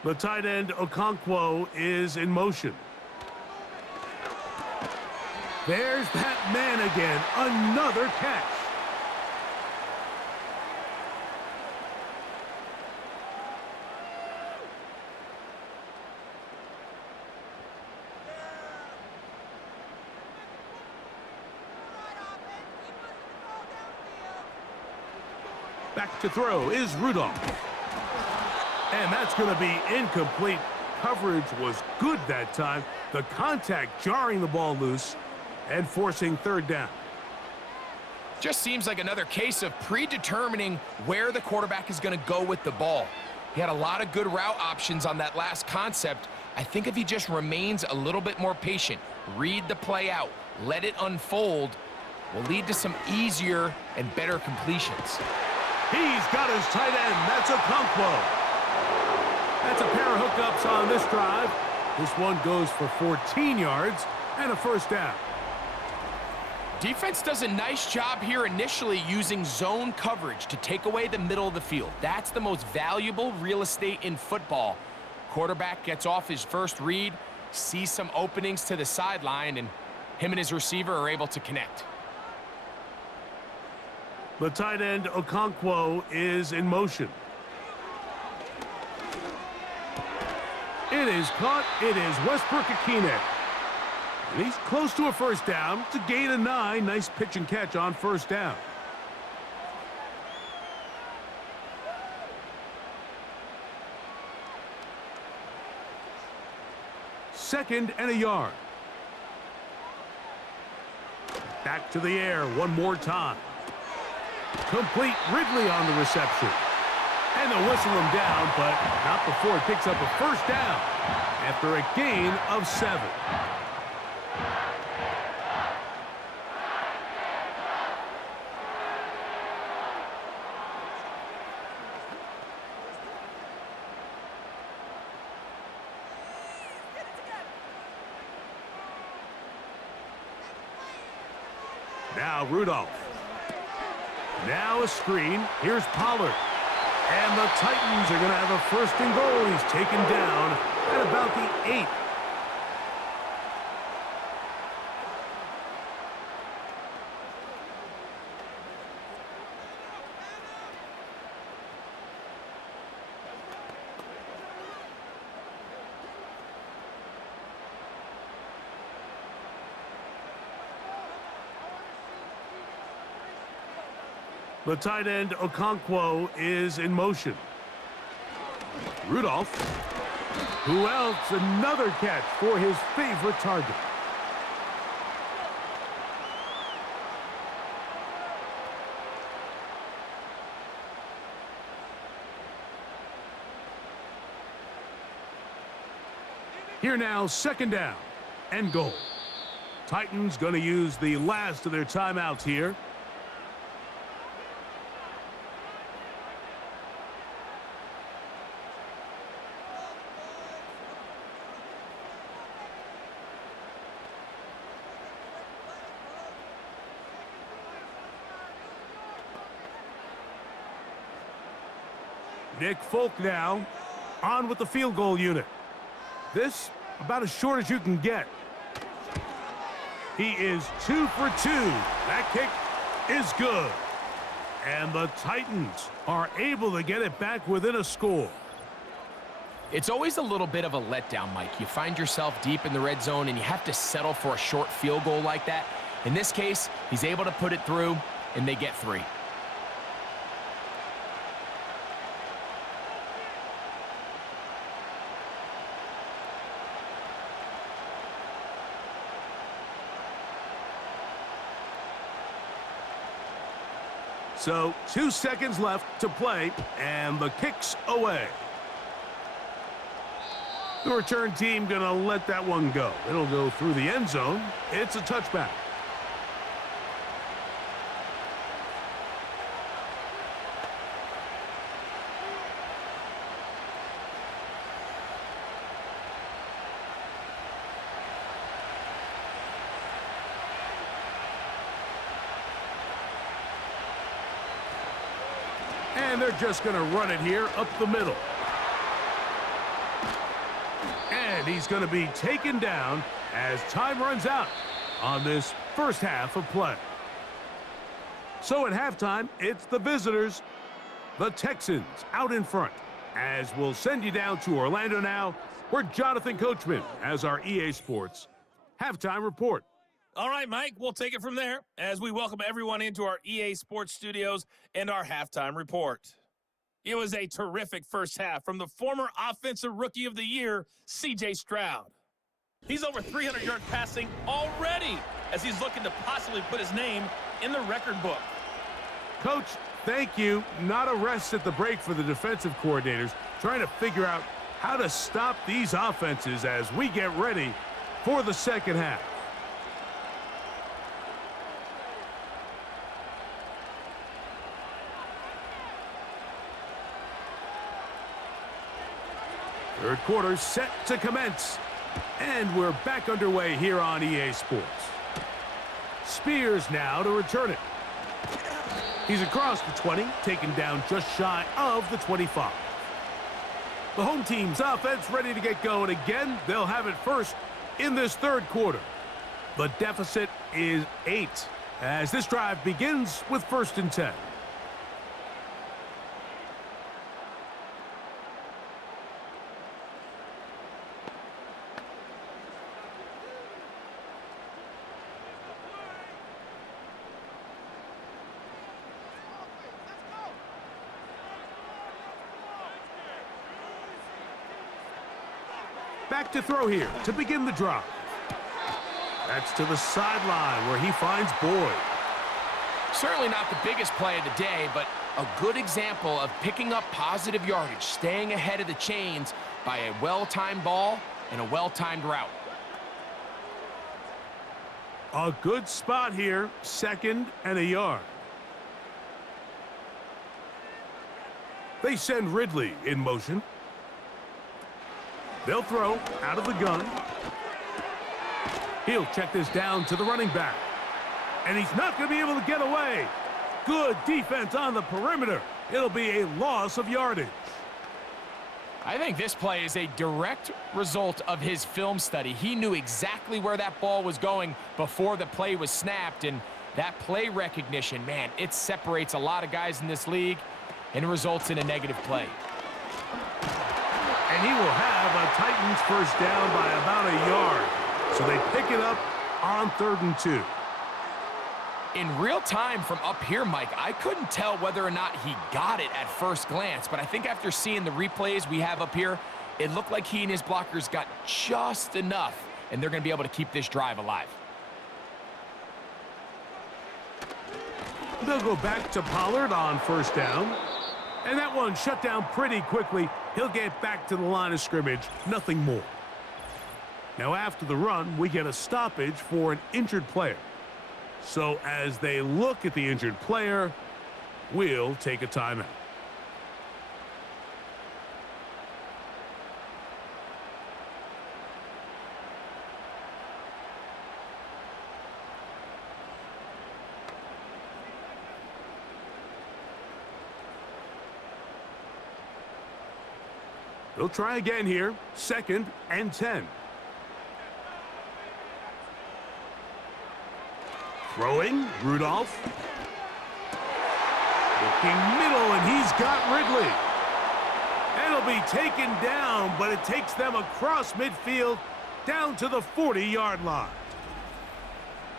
The tight end, Okonkwo, is in motion. There's that man again. Another catch. Back to throw is Rudolph. And that's going to be incomplete. Coverage was good that time. The contact jarring the ball loose and forcing 3rd down. Just seems like another case of predetermining where the quarterback is going to go with the ball. He had a lot of good route options on that last concept. I think if he just remains a little bit more patient, read the play out, let it unfold, will lead to some easier and better completions. He's got his tight end. That's Okonkwo. That's a pair of hookups on this drive. This one goes for 14 yards and a 1st down. Defense does a nice job here initially using zone coverage to take away the middle of the field. That's the most valuable real estate in football. Quarterback gets off his first read, sees some openings to the sideline, and him and his receiver are able to connect. The tight end, Okonkwo, is in motion. It is caught. It is Westbrook-Akine. And he's close to a 1st down. It's a gain of 9. Nice pitch and catch on 1st down. Second and a yard. Back to the air one more time. Complete. Ridley on the reception. And they'll whistle him down, but not before he picks up a 1st down after a gain of 7. Now Rudolph. Now a screen. Here's Pollard. And the Titans are going to have a 1st and goal. He's taken down at about the 8. The tight end, Okonkwo, is in motion. Rudolph. Who else? Another catch for his favorite target. Here now, 2nd down and goal. Titans going to use the last of their timeouts here. Nick Folk now on with the field goal unit. This about as short as you can get. He is 2 for 2. That kick is good. And the Titans are able to get it back within a score. It's always a little bit of a letdown, Mike. You find yourself deep in the red zone and you have to settle for a short field goal like that. In this case, he's able to put it through, and they get 3. So 2 seconds left to play, and the kick's away. The return team gonna let that one go. It'll go through the end zone. It's a touchback. And they're just going to run it here up the middle. And he's going to be taken down as time runs out on this first half of play. So at halftime, it's the visitors, the Texans, out in front. As we'll send you down to Orlando now, where Jonathan Coachman has our EA Sports halftime report. All right, Mike, we'll take it from there as we welcome everyone into our EA Sports studios and our halftime report. It was a terrific first half from the former Offensive Rookie of the Year, C.J. Stroud. He's over 300 yards passing already as he's looking to possibly put his name in the record book. Coach, thank you. Not a rest at the break for the defensive coordinators, trying to figure out how to stop these offenses as we get ready for the second half. Third quarter set to commence. And we're back underway here on EA Sports. Spears now to return it. He's across the 20, taken down just shy of the 25. The home team's offense ready to get going again. They'll have it first in this third quarter. The deficit is 8 as this drive begins with 1st and 10. Back to throw here to begin the drive. That's to the sideline where he finds Boyd. Certainly not the biggest play of the day, but a good example of picking up positive yardage, staying ahead of the chains by a well-timed ball and a well-timed route. A good spot here, 2nd and a yard. They send Ridley in motion. They'll throw out of the gun. He'll check this down to the running back. And he's not going to be able to get away. Good defense on the perimeter. It'll be a loss of yardage. I think this play is a direct result of his film study. He knew exactly where that ball was going before the play was snapped, and that play recognition, man, it separates a lot of guys in this league and results in a negative play. And he will have a Titans first down by about a yard. So they pick it up on 3rd and 2. In real time from up here, Mike, I couldn't tell whether or not he got it at first glance, but I think after seeing the replays we have up here, it looked like he and his blockers got just enough, and they're going to be able to keep this drive alive. They'll go back to Pollard on 1st down. And that one shut down pretty quickly. He'll get back to the line of scrimmage, nothing more. Now after the run, we get a stoppage for an injured player. So as they look at the injured player, we'll take a timeout. They'll try again here, 2nd and 10. Throwing, Rudolph. Looking middle, and he's got Ridley. And he'll be taken down, but it takes them across midfield down to the 40-yard line.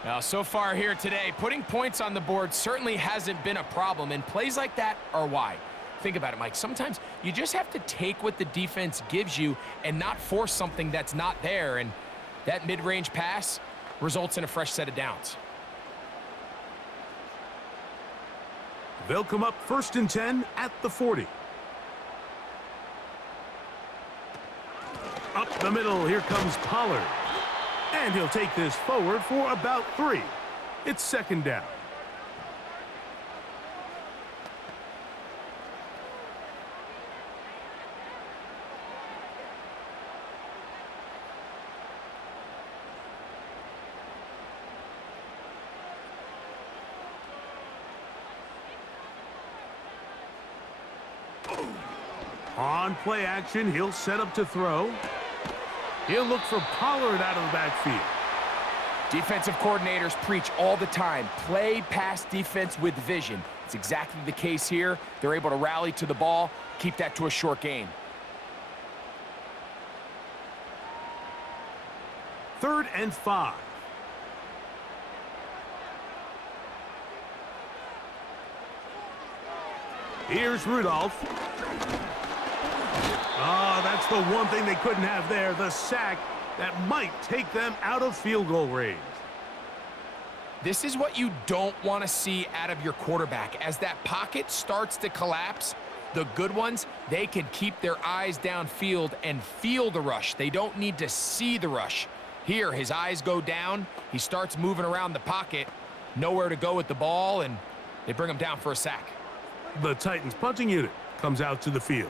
Now, so far here today, putting points on the board certainly hasn't been a problem, and plays like that are why. Think about it, Mike. Sometimes you just have to take what the defense gives you and not force something that's not there, and that mid-range pass results in a fresh set of downs. They'll come up 1st and 10 at the 40. Up the middle, here comes Pollard. And he'll take this forward for about 3. It's 2nd down. On play action, he'll set up to throw. He'll look for Pollard out of the backfield. Defensive coordinators preach all the time, play pass defense with vision. It's exactly the case here. They're able to rally to the ball, keep that to a short gain. 3rd and 5. Here's Rudolph. Oh, that's the one thing they couldn't have there, the sack that might take them out of field goal range. This is what you don't want to see out of your quarterback. As that pocket starts to collapse, the good ones, they can keep their eyes downfield and feel the rush. They don't need to see the rush. Here, his eyes go down. He starts moving around the pocket, nowhere to go with the ball, and they bring him down for a sack. The Titans punting unit comes out to the field,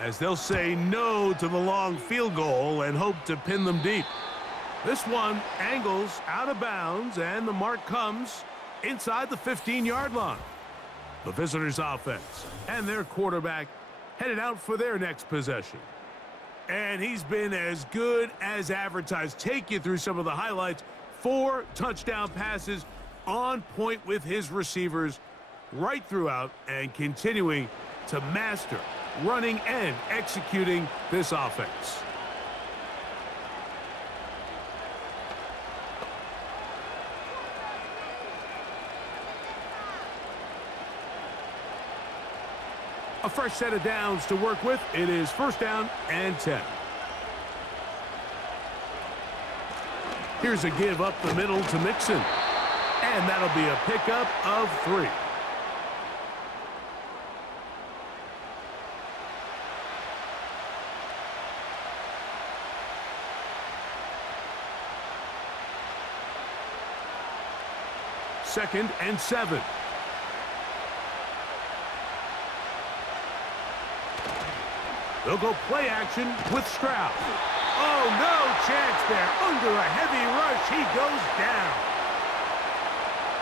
as they'll say no to the long field goal and hope to pin them deep. This one angles out of bounds, and the mark comes inside the 15-yard line. The visitors' offense and their quarterback headed out for their next possession. And he's been as good as advertised. Take you through some of the highlights. 4 touchdown passes on point with his receivers right throughout, and continuing to master running and executing this offense. A fresh set of downs to work with. It is 1st down and 10. Here's a give up the middle to Mixon. And that'll be a pickup of 3. Second and 7. They'll go play action with Stroud. Oh, no chance there. Under a heavy rush, he goes down.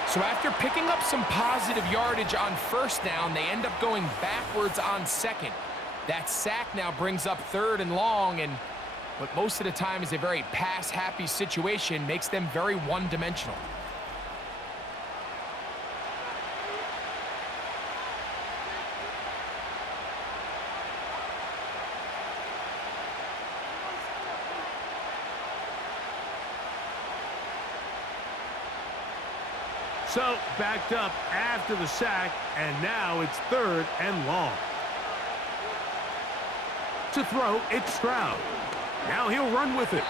So after picking up some positive yardage on 1st down, they end up going backwards on 2nd. That sack now brings up 3rd and long, and what most of the time is a very pass-happy situation makes them very one-dimensional. So, backed up after the sack, and now it's 3rd and long. To throw, it's Stroud. Now he'll run with it,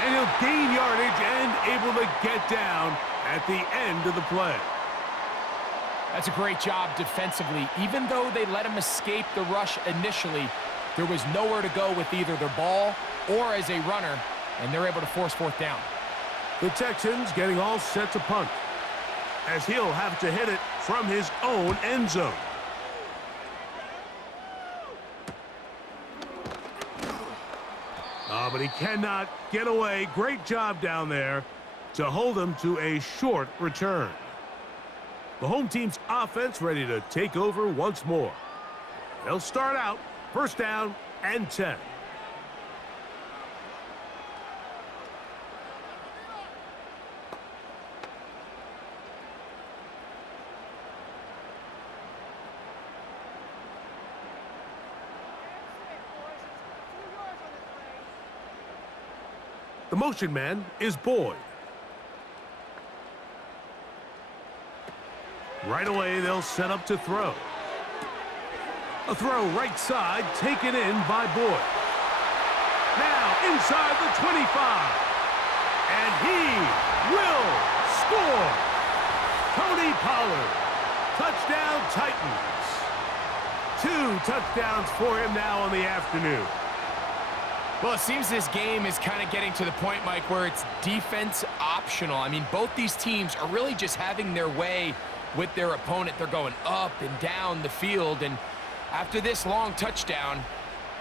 and he'll gain yardage and able to get down at the end of the play. That's a great job defensively. Even though they let him escape the rush initially, there was nowhere to go with either their ball or as a runner, and they're able to force 4th down. The Texans getting all set to punt, as he'll have to hit it from his own end zone. But he cannot get away. Great job down there to hold him to a short return. The home team's offense ready to take over once more. They'll start out 1st down and 10. The motion man is Boyd. Right away, they'll set up to throw. A throw right side, taken in by Boyd. Now inside the 25. And he will score. Tony Pollard. Touchdown Titans. 2 touchdowns for him now on the afternoon. Well, it seems this game is kind of getting to the point, Mike, where it's defense optional. I mean, both these teams are really just having their way with their opponent. They're going up and down the field, and after this long touchdown,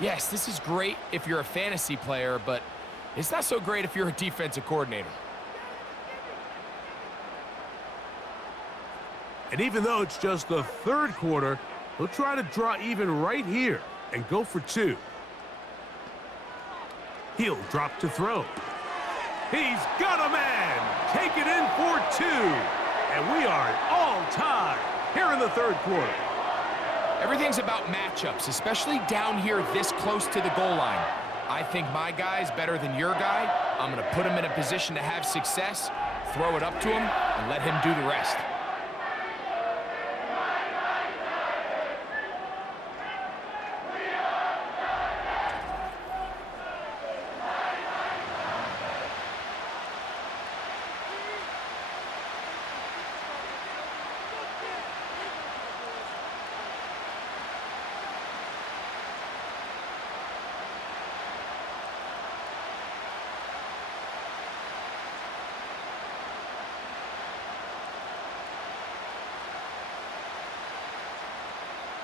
yes, this is great if you're a fantasy player, but it's not so great if you're a defensive coordinator. And even though it's just the third quarter, he'll try to draw even right here and go for 2. He'll drop to throw. He's got a man. Take it in for 2. And we are at all-time here in the third quarter. Everything's about matchups, especially down here this close to the goal line. I think my guy's better than your guy. I'm going to put him in a position to have success, throw it up to him, and let him do the rest.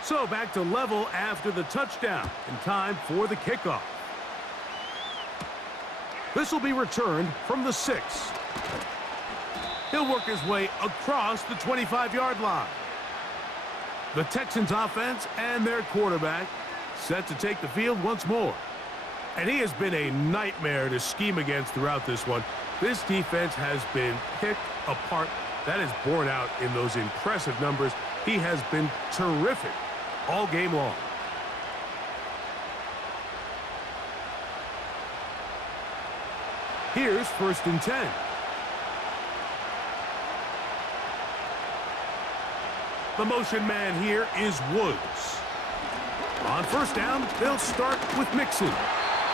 So back to level after the touchdown, and time for the kickoff. This will be returned from the 6. He'll work his way across the 25-yard line. The Texans offense and their quarterback set to take the field once more. And he has been a nightmare to scheme against throughout this one. This defense has been picked apart. That is borne out in those impressive numbers. He has been terrific all game long. Here's 1st and 10. The motion man here is Woods. On 1st down, they'll start with Mixon.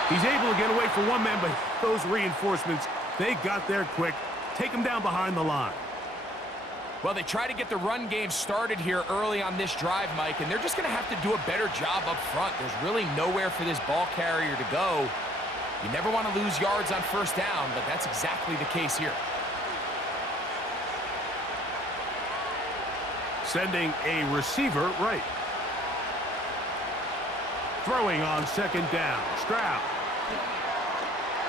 He's able to get away for 1 man, but those reinforcements, they got there quick. Take him down behind the line. Well, they try to get the run game started here early on this drive, Mike, and they're just going to have to do a better job up front. There's really nowhere for this ball carrier to go. You never want to lose yards on 1st down, but that's exactly the case here. Sending a receiver right. Throwing on 2nd down. Stroud.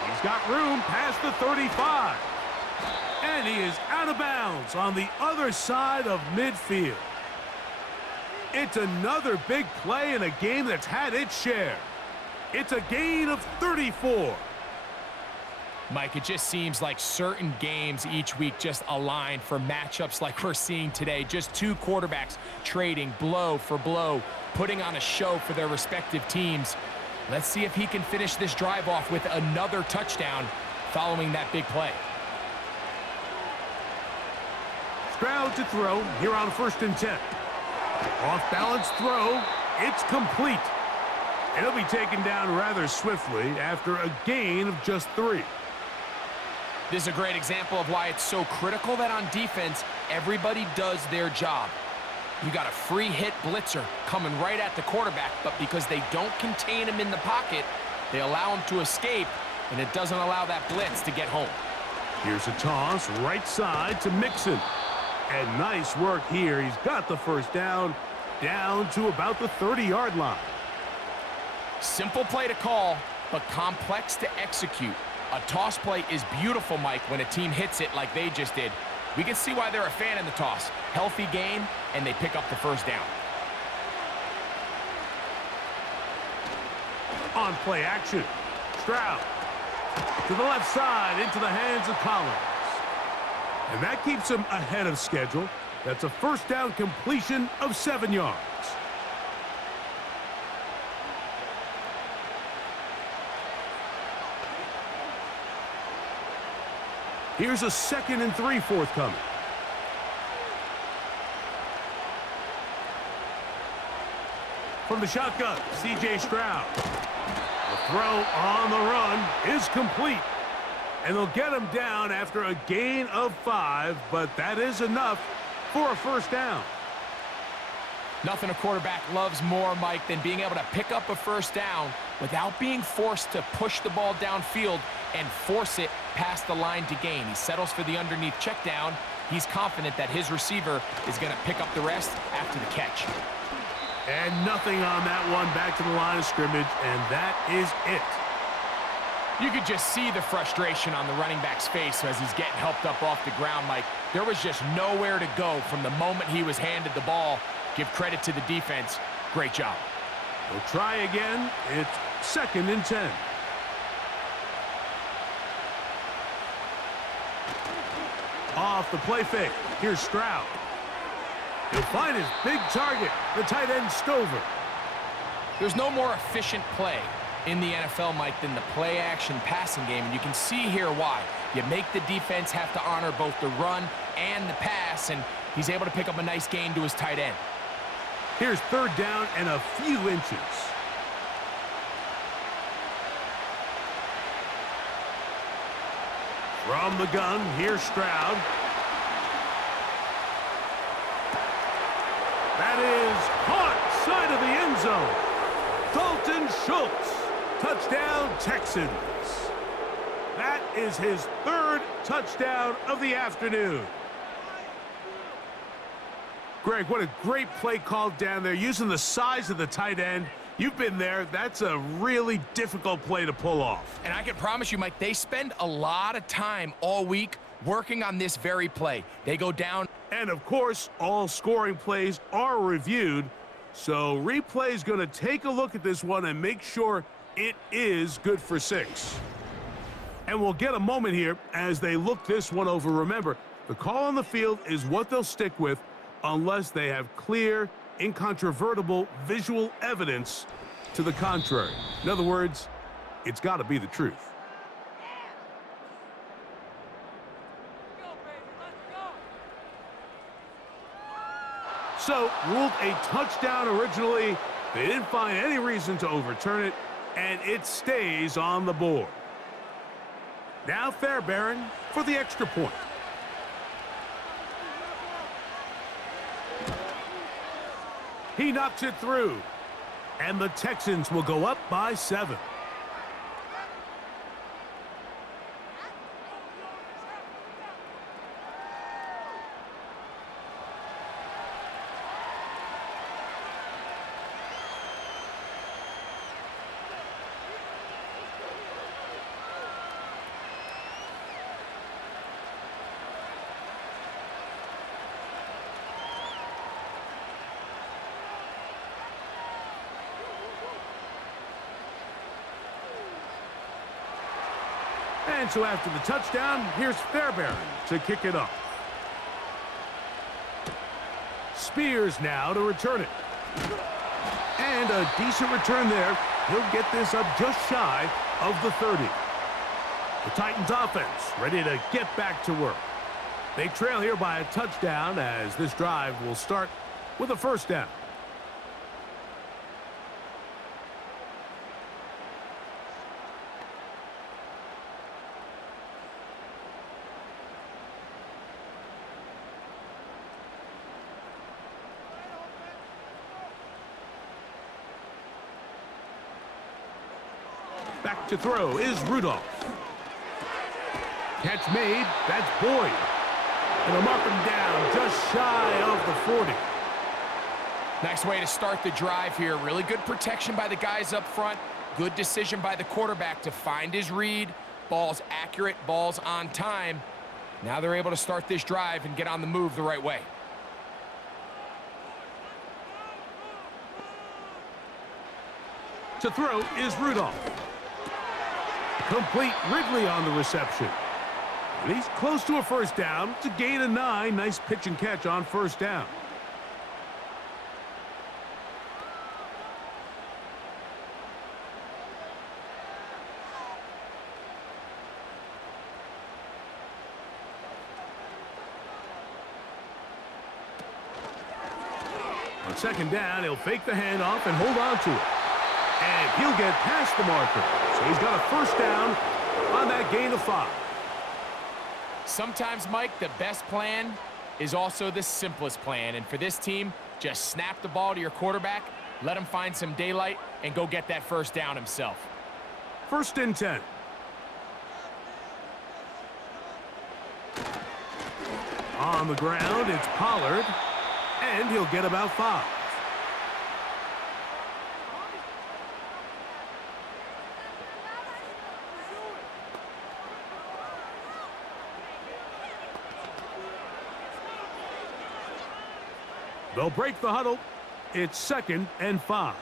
He's got room past the 35. And he is out of bounds on the other side of midfield. It's another big play in a game that's had its share. It's a gain of 34. Mike, it just seems like certain games each week just align for matchups like we're seeing today. Just 2 quarterbacks trading blow for blow, putting on a show for their respective teams. Let's see if he can finish this drive off with another touchdown following that big play. Stroud to throw here on 1st and 10. Off balance throw. It's complete. And he'll be taken down rather swiftly after a gain of just 3. This is a great example of why it's so critical that on defense, everybody does their job. You got a free hit blitzer coming right at the quarterback, but because they don't contain him in the pocket, they allow him to escape, and it doesn't allow that blitz to get home. Here's a toss right side to Mixon. And nice work here. He's got the 1st down to about the 30-yard line. Simple play to call, but complex to execute. A toss play is beautiful, Mike, when a team hits it like they just did. We can see why they're a fan in the toss. Healthy game, and they pick up the 1st down. On play action. Stroud to the left side into the hands of Collins. And that keeps him ahead of schedule. That's a 1st down completion of 7 yards. Here's a 2nd and 3 forthcoming. From the shotgun, C.J. Stroud. The throw on the run is complete. And they'll get him down after a gain of 5, but that is enough for a first down. Nothing a quarterback loves more, Mike, than being able to pick up a first down without being forced to push the ball downfield and force it past the line to gain. He settles for the underneath check down. He's confident that his receiver is going to pick up the rest after the catch. And nothing on that one, back to the line of scrimmage, and that is it. You could just see the frustration on the running back's face as he's getting helped up off the ground, Mike. There was just nowhere to go from the moment he was handed the ball. Give credit to the defense. Great job. We'll try again. It's 2nd and 10. Off the play fake. Here's Stroud. He'll find his big target, the tight end Stover. There's no more efficient play in the NFL, Mike, than the play-action passing game, and you can see here why. You make the defense have to honor both the run and the pass, and he's able to pick up a nice gain to his tight end. Here's 3rd down and a few inches. From the gun, here's Stroud. That is caught side of the end zone. Dalton Schultz, touchdown Texans. That is his 3rd touchdown of the afternoon. Greg, what a great play call down there, using the size of the tight end. You've been there. That's a really difficult play to pull off. And I can promise you, Mike, they spend a lot of time all week working on this very play. They go down. And, of course, all scoring plays are reviewed. So replay is going to take a look at this one and make sure it is good for 6. And we'll get a moment here as they look this one over. Remember, the call on the field is what they'll stick with unless they have clear, incontrovertible visual evidence to the contrary. In other words, it's got to be the truth. So, ruled a touchdown originally. They didn't find any reason to overturn it, and it stays on the board. Now Fairbairn for the extra point. He knocks it through, and the Texans will go up by 7. And so after the touchdown, here's Fairbairn to kick it off. Spears now to return it. And a decent return there. He'll get this up just shy of the 30. The Titans offense ready to get back to work. They trail here by a touchdown as this drive will start with a first down. Back to throw is Rudolph. Catch made, that's Boyd. And they'll mark him down just shy of the 40. Nice way to start the drive here. Really good protection by the guys up front. Good decision by the quarterback to find his read. Ball's accurate, ball's on time. Now they're able to start this drive and get on the move the right way. To throw is Rudolph. Complete Ridley on the reception. And he's close to a first down. It's a gain of 9. Nice pitch and catch on first down. On second down, he'll fake the handoff and hold on to it. And he'll get past the marker. So he's got a first down on that gain of 5. Sometimes, Mike, the best plan is also the simplest plan. And for this team, just snap the ball to your quarterback, let him find some daylight, and go get that first down himself. 1st and 10. On the ground, it's Pollard, and he'll get about 5. They'll break the huddle. It's 2nd and 5.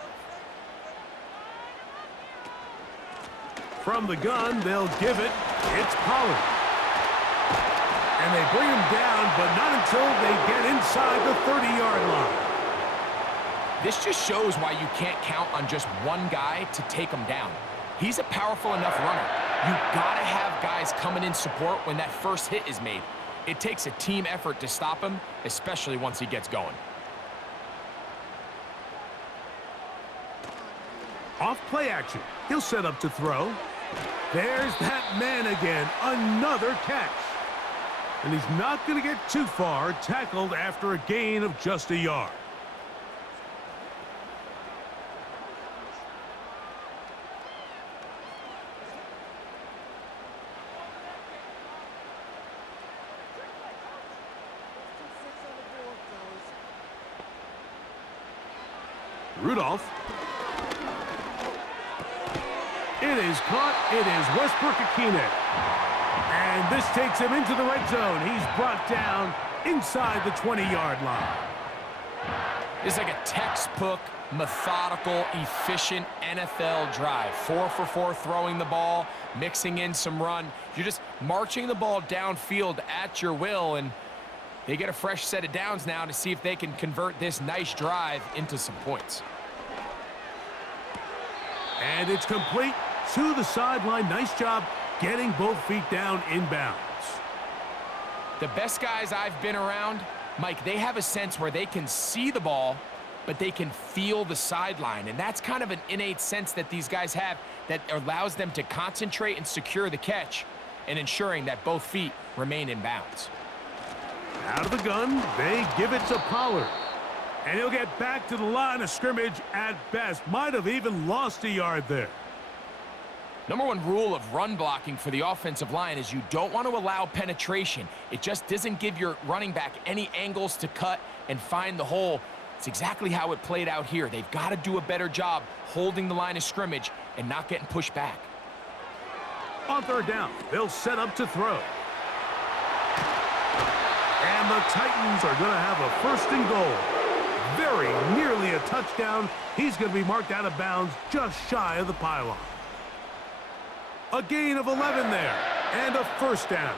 From the gun, they'll give it. It's Pollard. And they bring him down, but not until they get inside the 30-yard line. This just shows why you can't count on just one guy to take him down. He's a powerful enough runner. You've got to have guys coming in support when that first hit is made. It takes a team effort to stop him, especially once he gets going. Off play action. He'll set up to throw. There's that man again. Another catch. And he's not going to get too far, tackled after a gain of just a yard. Rudolph. It is caught. It is Westbrook-Akine. And this takes him into the red zone. He's brought down inside the 20-yard line. It's like a textbook, methodical, efficient NFL drive. 4 for 4 throwing the ball, mixing in some run. You're just marching the ball downfield at your will, and they get a fresh set of downs now to see if they can convert this nice drive into some points. And it's complete to the sideline. Nice job getting both feet down inbounds. The best guys I've been around, Mike, they have a sense where they can see the ball, but they can feel the sideline. And that's kind of an innate sense that these guys have that allows them to concentrate and secure the catch and ensuring that both feet remain in bounds. Out of the gun, they give it to Pollard. And he'll get back to the line of scrimmage at best. Might have even lost a yard there. Number one rule of run blocking for the offensive line is you don't want to allow penetration. It just doesn't give your running back any angles to cut and find the hole. It's exactly how it played out here. They've got to do a better job holding the line of scrimmage and not getting pushed back. On 3rd down, they'll set up to throw. And the Titans are going to have a 1st and goal. Very nearly a touchdown. He's going to be marked out of bounds just shy of the pylon. A gain of 11 there, and a 1st down.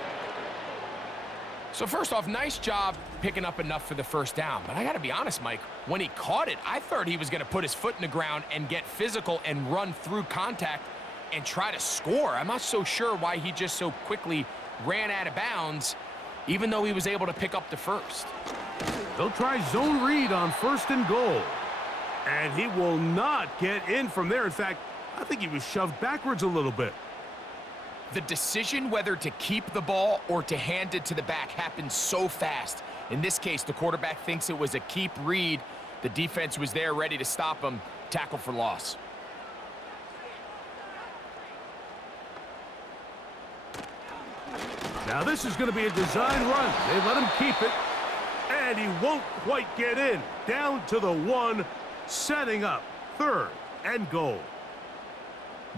So first off, nice job picking up enough for the 1st down. But I got to be honest, Mike, when he caught it, I thought he was going to put his foot in the ground and get physical and run through contact and try to score. I'm not so sure why he just so quickly ran out of bounds, even though he was able to pick up the 1st. They'll try zone read on 1st and goal. And he will not get in from there. In fact, I think he was shoved backwards a little bit. The decision whether to keep the ball or to hand it to the back happens so fast. In this case, the quarterback thinks it was a keep read. The defense was there ready to stop him. Tackle for loss. Now this is going to be a design run. They let him keep it. And he won't quite get in. Down to the 1, setting up 3rd and goal.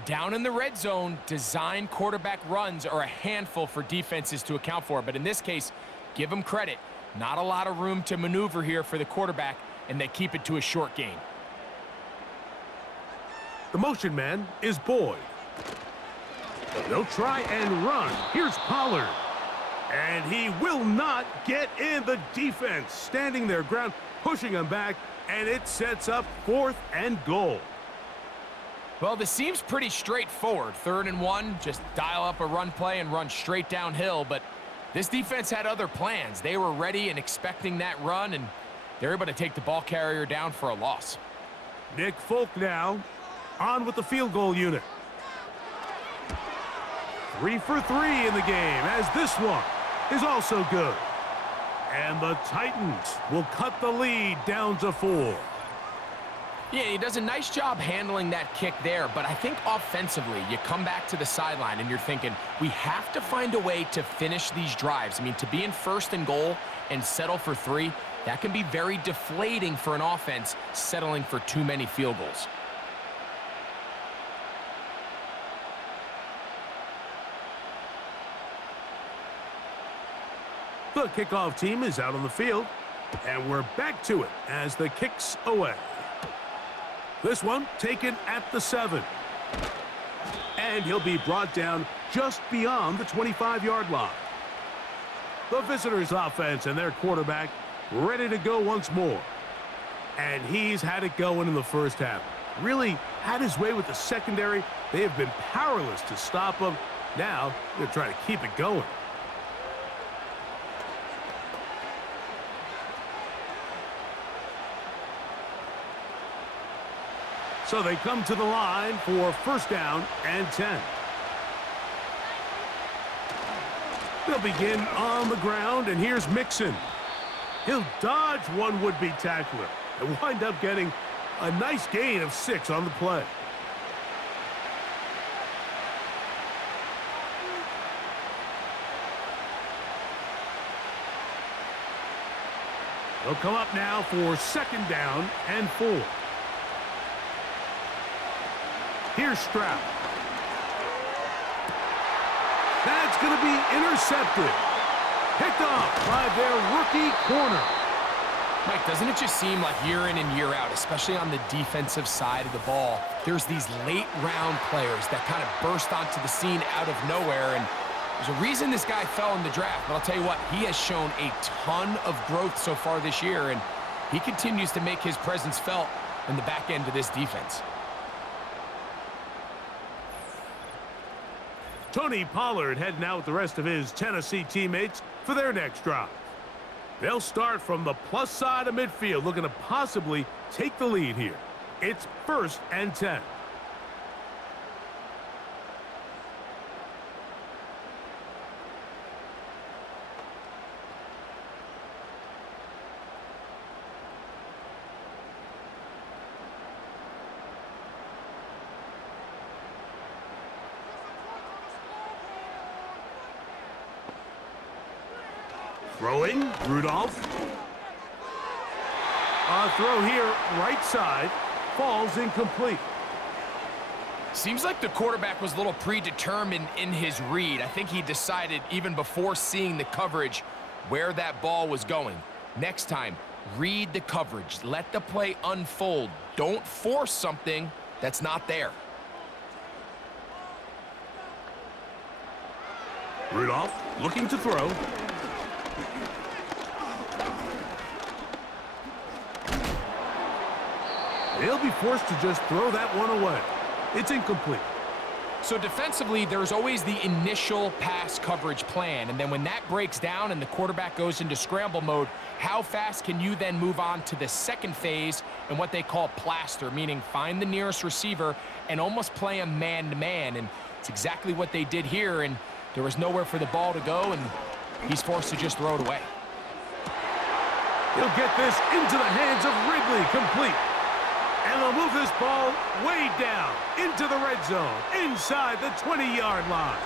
Down in the red zone, design quarterback runs are a handful for defenses to account for. But in this case, give them credit. Not a lot of room to maneuver here for the quarterback, and they keep it to a short gain. The motion man is Boyd. They'll try and run. Here's Pollard. And he will not get in. The defense standing their ground, pushing him back, and it sets up 4th and goal. Well, this seems pretty straightforward. 3rd and 1, just dial up a run play and run straight downhill. But this defense had other plans. They were ready and expecting that run, and they're able to take the ball carrier down for a loss. Nick Folk now on with the field goal unit. 3 for 3 in the game, as this one is also good. And the Titans will cut the lead down to 4. Yeah, he does a nice job handling that kick there, but I think offensively, you come back to the sideline and you're thinking, we have to find a way to finish these drives. I mean, to be in 1st and goal and settle for 3, that can be very deflating for an offense settling for too many field goals. The kickoff team is out on the field, and we're back to it as the kick's away. This one taken at the 7. And he'll be brought down just beyond the 25-yard line. The visitors' offense and their quarterback ready to go once more. And he's had it going in the first half. Really had his way with the secondary. They have been powerless to stop him. Now they're trying to keep it going. So they come to the line for 1st down and 10. They'll begin on the ground, and here's Mixon. He'll dodge one would-be tackler and wind up getting a nice gain of 6 on the play. They'll come up now for 2nd down and 4. Here's Stroud. That's going to be intercepted. Picked off by their rookie corner. Mike, doesn't it just seem like year in and year out, especially on the defensive side of the ball, there's these late-round players that kind of burst onto the scene out of nowhere, and there's a reason this guy fell in the draft, but I'll tell you what, he has shown a ton of growth so far this year, and he continues to make his presence felt in the back end of this defense. Tony Pollard heading out with the rest of his Tennessee teammates for their next drive. They'll start from the plus side of midfield, looking to possibly take the lead here. It's 1st and 10. Throwing, Rudolph. A throw here, right side, falls incomplete. Seems like the quarterback was a little predetermined in his read. I think he decided even before seeing the coverage where that ball was going. Next time, read the coverage. Let the play unfold. Don't force something that's not there. Rudolph looking to throw. They'll be forced to just throw that one away. It's incomplete. So defensively, there's always the initial pass coverage plan, and then when that breaks down and the quarterback goes into scramble mode, how fast can you then move on to the second phase and what they call plaster, meaning find the nearest receiver and almost play him man-to-man, and it's exactly what they did here, and there was nowhere for the ball to go, and he's forced to just throw it away. He'll get this into the hands of Ridley, complete. And they'll move this ball way down into the red zone, inside the 20-yard line.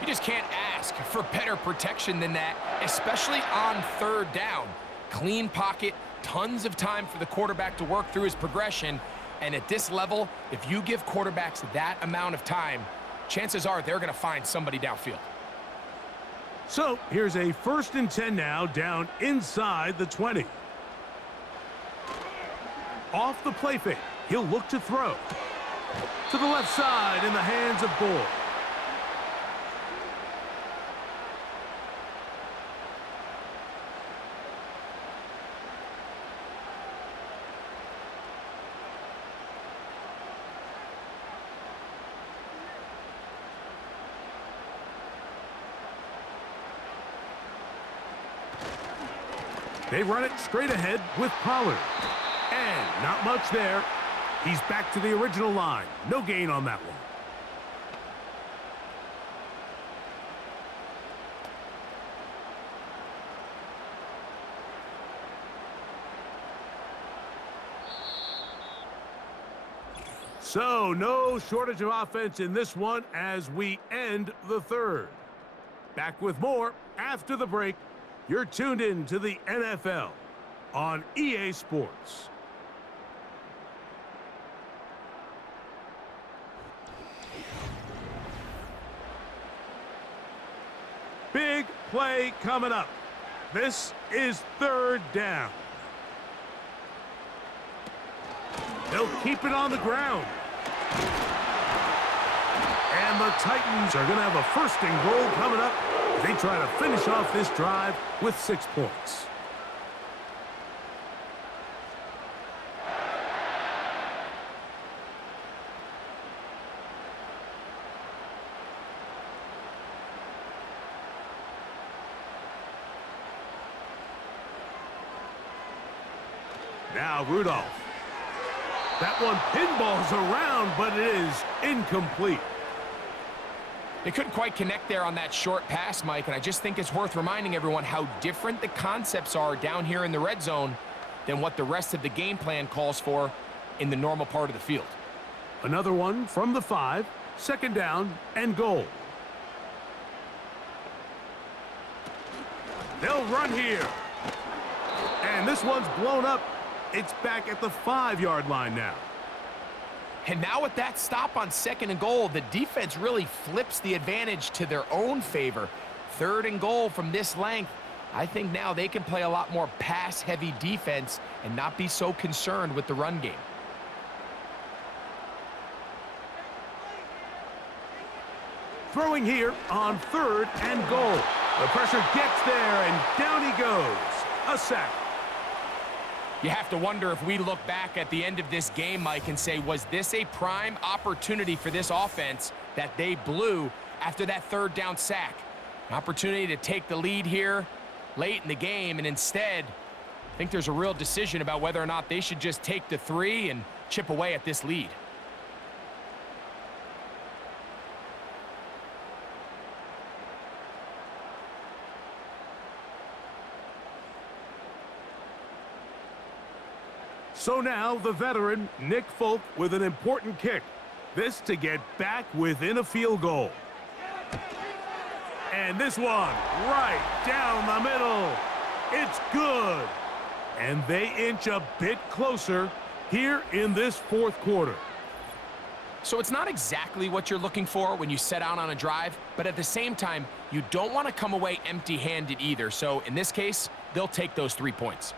You just can't ask for better protection than that, especially on 3rd down. Clean pocket, tons of time for the quarterback to work through his progression. And at this level, if you give quarterbacks that amount of time, chances are they're going to find somebody downfield. So here's a 1st and 10 now, down inside the 20. Off the play fake, he'll look to throw. To the left side in the hands of Bull. They run it straight ahead with Pollard. And not much there. He's back to the original line. No gain on that one. So, no shortage of offense in this one as we end the third. Back with more after the break. You're tuned in to the NFL on EA Sports. Big play coming up. This is third down. They'll keep it on the ground. And the Titans are going to have a first and goal coming up. They try to finish off this drive with 6 points. Now Rudolph. That one pinballs around, but it is incomplete. They couldn't quite connect there on that short pass, Mike, and I just think it's worth reminding everyone how different the concepts are down here in the red zone than what the rest of the game plan calls for in the normal part of the field. Another one from the 5, second down and goal. They'll run here. And this one's blown up. It's back at the 5-yard line now. And now with that stop on second and goal, the defense really flips the advantage to their own favor. Third and goal from this length. I think now they can play a lot more pass-heavy defense and not be so concerned with the run game. Throwing here on third and goal. The pressure gets there, and down he goes. A sack. You have to wonder if we look back at the end of this game, Mike, and say, was this a prime opportunity for this offense that they blew after that third down sack? An opportunity to take the lead here late in the game, and instead, I think there's a real decision about whether or not they should just take the 3 and chip away at this lead. So now the veteran, Nick Folk, with an important kick. This to get back within a field goal. And this one, right down the middle. It's good. And they inch a bit closer here in this fourth quarter. So it's not exactly what you're looking for when you set out on a drive, but at the same time, you don't want to come away empty-handed either. So in this case, they'll take those 3 points.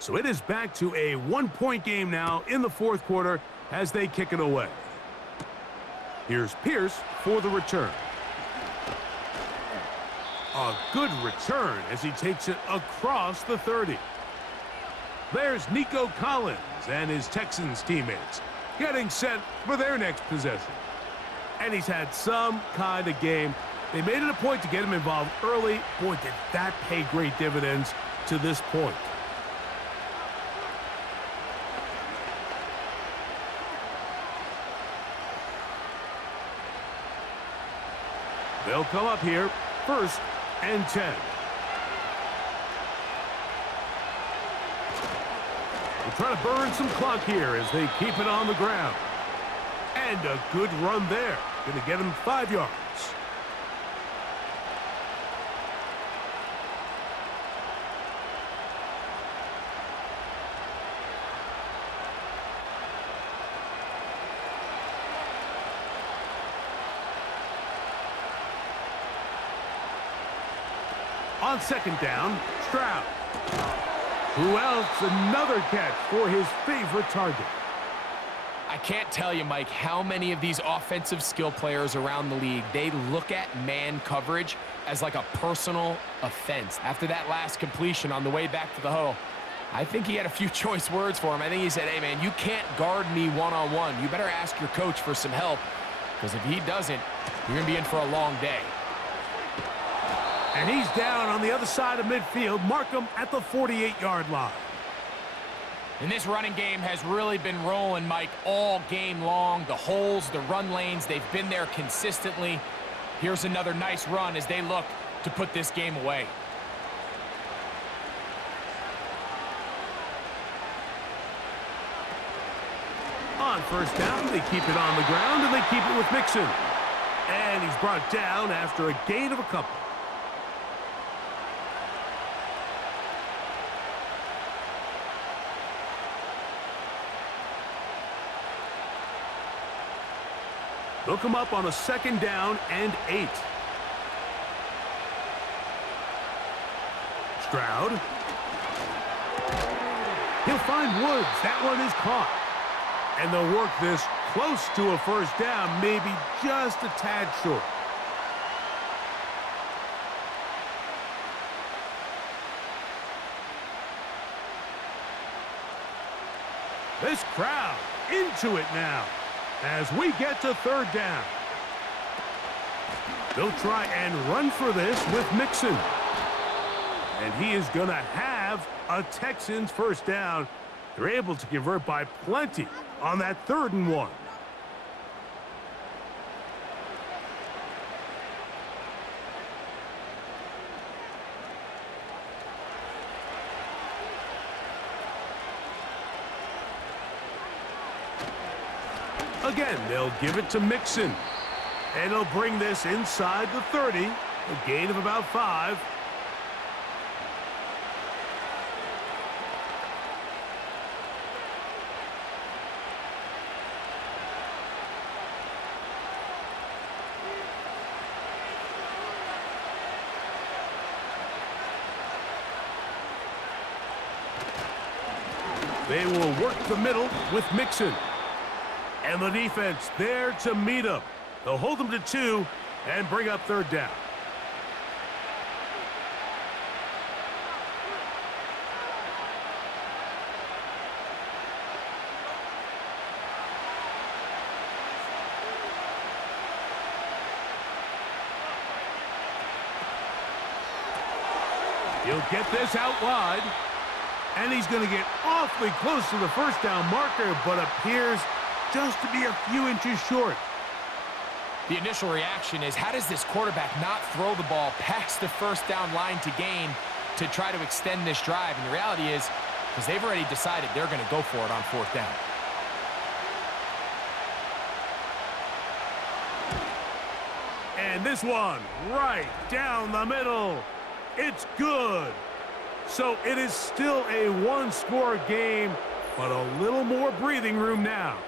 So it is back to a 1-point game now in the fourth quarter as they kick it away. Here's Pierce for the return. A good return as he takes it across the 30. There's Nico Collins and his Texans teammates getting set for their next possession. And he's had some kind of game. They made it a point to get him involved early. Boy, did that pay great dividends to this point. They'll come up here, first and 10. They'll try to burn some clock here as they keep it on the ground. And a good run there. Going to get him 5 yards. On second down, Stroud. Who else? Another catch for his favorite target. I can't tell you, Mike, how many of these offensive skill players around the league, they look at man coverage as like a personal offense. After that last completion on the way back to the huddle, I think he had a few choice words for him. I think he said, hey, man, you can't guard me one-on-one. You better ask your coach for some help, because if he doesn't, you're going to be in for a long day. And he's down on the other side of midfield. Mark him at the 48-yard line. And this running game has really been rolling, Mike, all game long. The holes, the run lanes, they've been there consistently. Here's another nice run as they look to put this game away. On first down, they keep it on the ground, and they keep it with Mixon. And he's brought down after a gain of a couple. They'll come up on a 2nd down and 8. Stroud. He'll find Woods. That one is caught. And they'll work this close to a first down, maybe just a tad short. This crowd into it now as we get to 3rd down. They'll try and run for this with Mixon. And he is going to have a Texans first down. They're able to convert by plenty on that 3rd and 1. Again, they'll give it to Mixon. And he'll bring this inside the 30. A gain of about 5. They will work the middle with Mixon. And the defense there to meet him. They'll hold them to 2 and bring up 3rd down. He'll get this out wide. And he's going to get awfully close to the first down marker, but appears just to be a few inches short. The initial reaction is, how does this quarterback not throw the ball past the first down line to gain to try to extend this drive? And the reality is, because they've already decided they're going to go for it on 4th down. And this one right down the middle. It's good. So it is still a one-score game, but a little more breathing room now.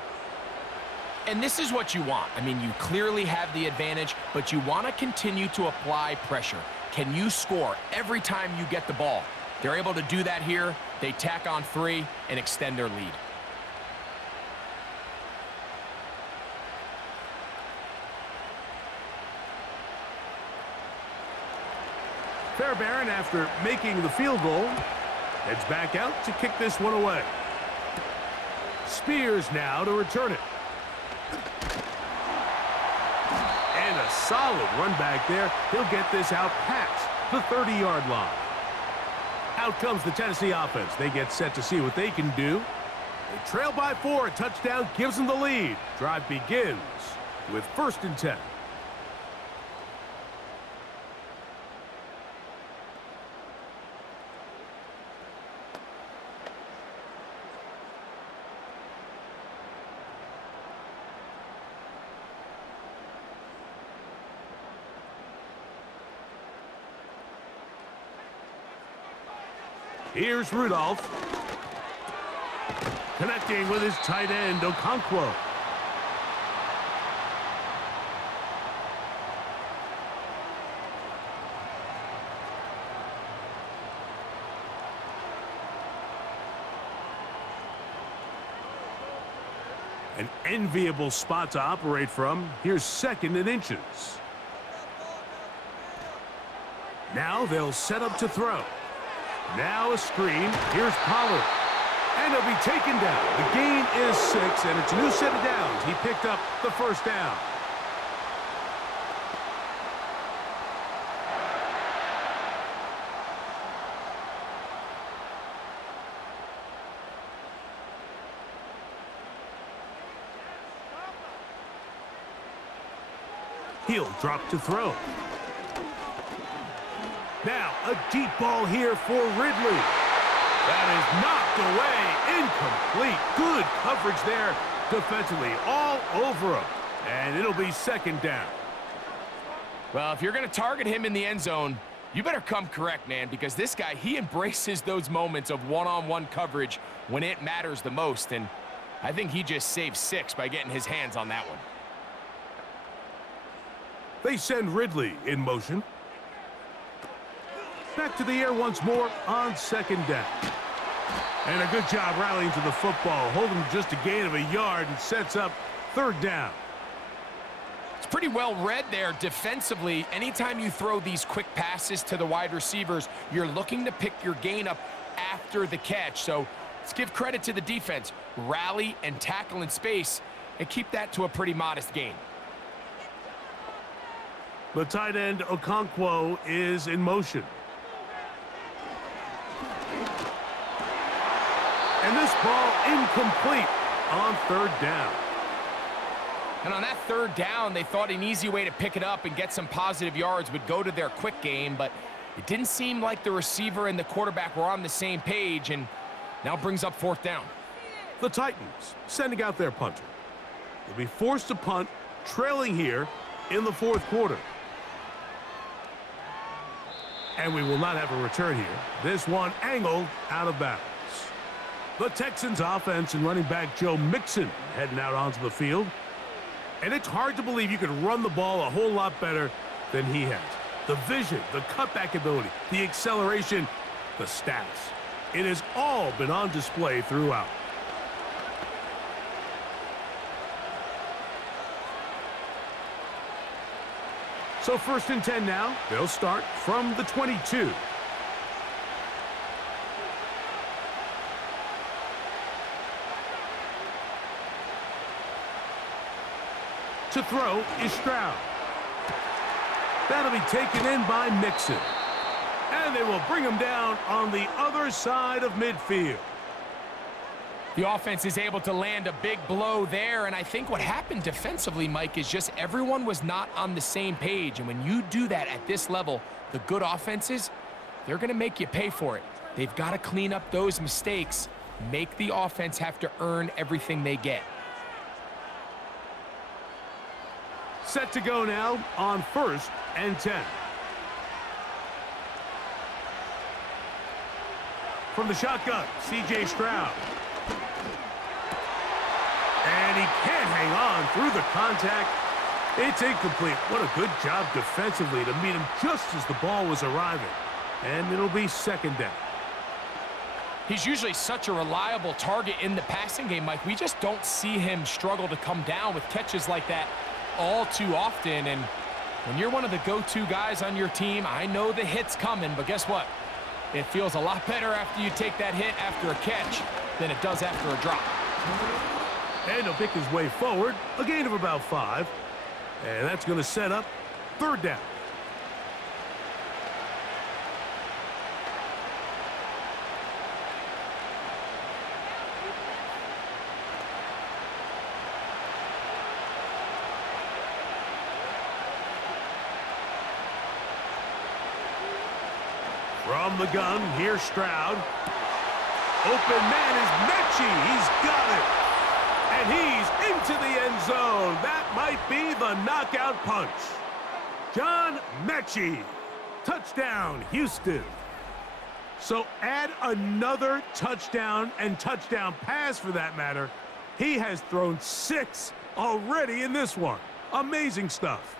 And this is what you want. I mean, you clearly have the advantage, but you want to continue to apply pressure. Can you score every time you get the ball? They're able to do that here. They tack on 3 and extend their lead. Fairbairn, after making the field goal, heads back out to kick this one away. Spears now to return it. And a solid run back there. He'll get this out past the 30-yard line. Out comes the Tennessee offense. They get set to see what they can do. They trail by 4. A touchdown gives them the lead. Drive begins with 1st and 10. Here's Rudolph. Connecting with his tight end, Okonkwo. An enviable spot to operate from. Here's 2nd and inches. Now they'll set up to throw. Now a screen. Here's Pollard. And he'll be taken down. The gain is 6, and it's a new set of downs. He picked up the first down. He'll drop to throw. Now a deep ball here for Ridley. That is knocked away, incomplete. Good coverage there defensively, all over him. And it'll be second down. Well, if you're going to target him in the end zone, you better come correct, man, because this guy, he embraces those moments of one-on-one coverage when it matters the most. And I think he just saved 6 by getting his hands on that one. They send Ridley in motion. Back to the air once more on second down. And a good job rallying to the football, holding just a gain of a yard and sets up third down. It's pretty well read there defensively. Anytime you throw these quick passes to the wide receivers, you're looking to pick your gain up after the catch. So let's give credit to the defense. Rally and tackle in space and keep that to a pretty modest gain. The tight end, Okonkwo, is in motion. And this ball incomplete on third down. And on that third down, they thought an easy way to pick it up and get some positive yards would go to their quick game, but it didn't seem like the receiver and the quarterback were on the same page, and now brings up fourth down. The Titans sending out their punter. They'll be forced to punt, trailing here in the fourth quarter. And we will not have a return here. This one angled out of bounds. The Texans offense and running back Joe Mixon heading out onto the field. And it's hard to believe you could run the ball a whole lot better than he has. The vision, the cutback ability, the acceleration, the stats. It has all been on display throughout. So 1st and 10 now. They'll start from the 22. To throw is Stroud. That'll be taken in by Mixon. And they will bring him down on the other side of midfield. The offense is able to land a big blow there, and I think what happened defensively, Mike, is just everyone was not on the same page. And when you do that at this level, the good offenses, they're going to make you pay for it. They've got to clean up those mistakes, make the offense have to earn everything they get. Set to go now on 1st and 10. From the shotgun, C.J. Stroud. And he can't hang on through the contact. It's incomplete. What a good job defensively to meet him just as the ball was arriving. And it'll be second down. He's usually such a reliable target in the passing game, Mike. We just don't see him struggle to come down with catches like that all too often. And when you're one of the go-to guys on your team, I know the hit's coming, but guess what? It feels a lot better after you take that hit after a catch than it does after a drop. And he'll pick his way forward, a gain of about 5. And that's going to set up third down. From the gun, here's Stroud. Open man is Mechie. He's got it. And he's into the end zone. That might be the knockout punch. John Mechie. Touchdown, Houston. So add another touchdown and touchdown pass for that matter. He has thrown 6 already in this one. Amazing stuff.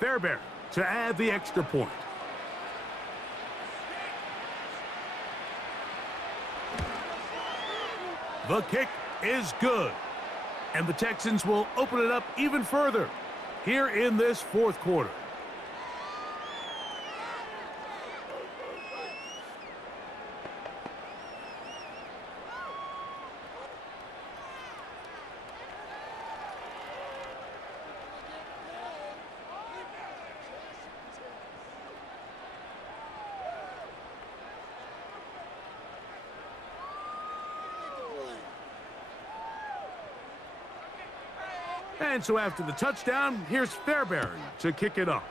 Fairbairn to add the extra point. The kick is good. And the Texans will open it up even further here in this fourth quarter. And so after the touchdown, here's Fairbairn to kick it off.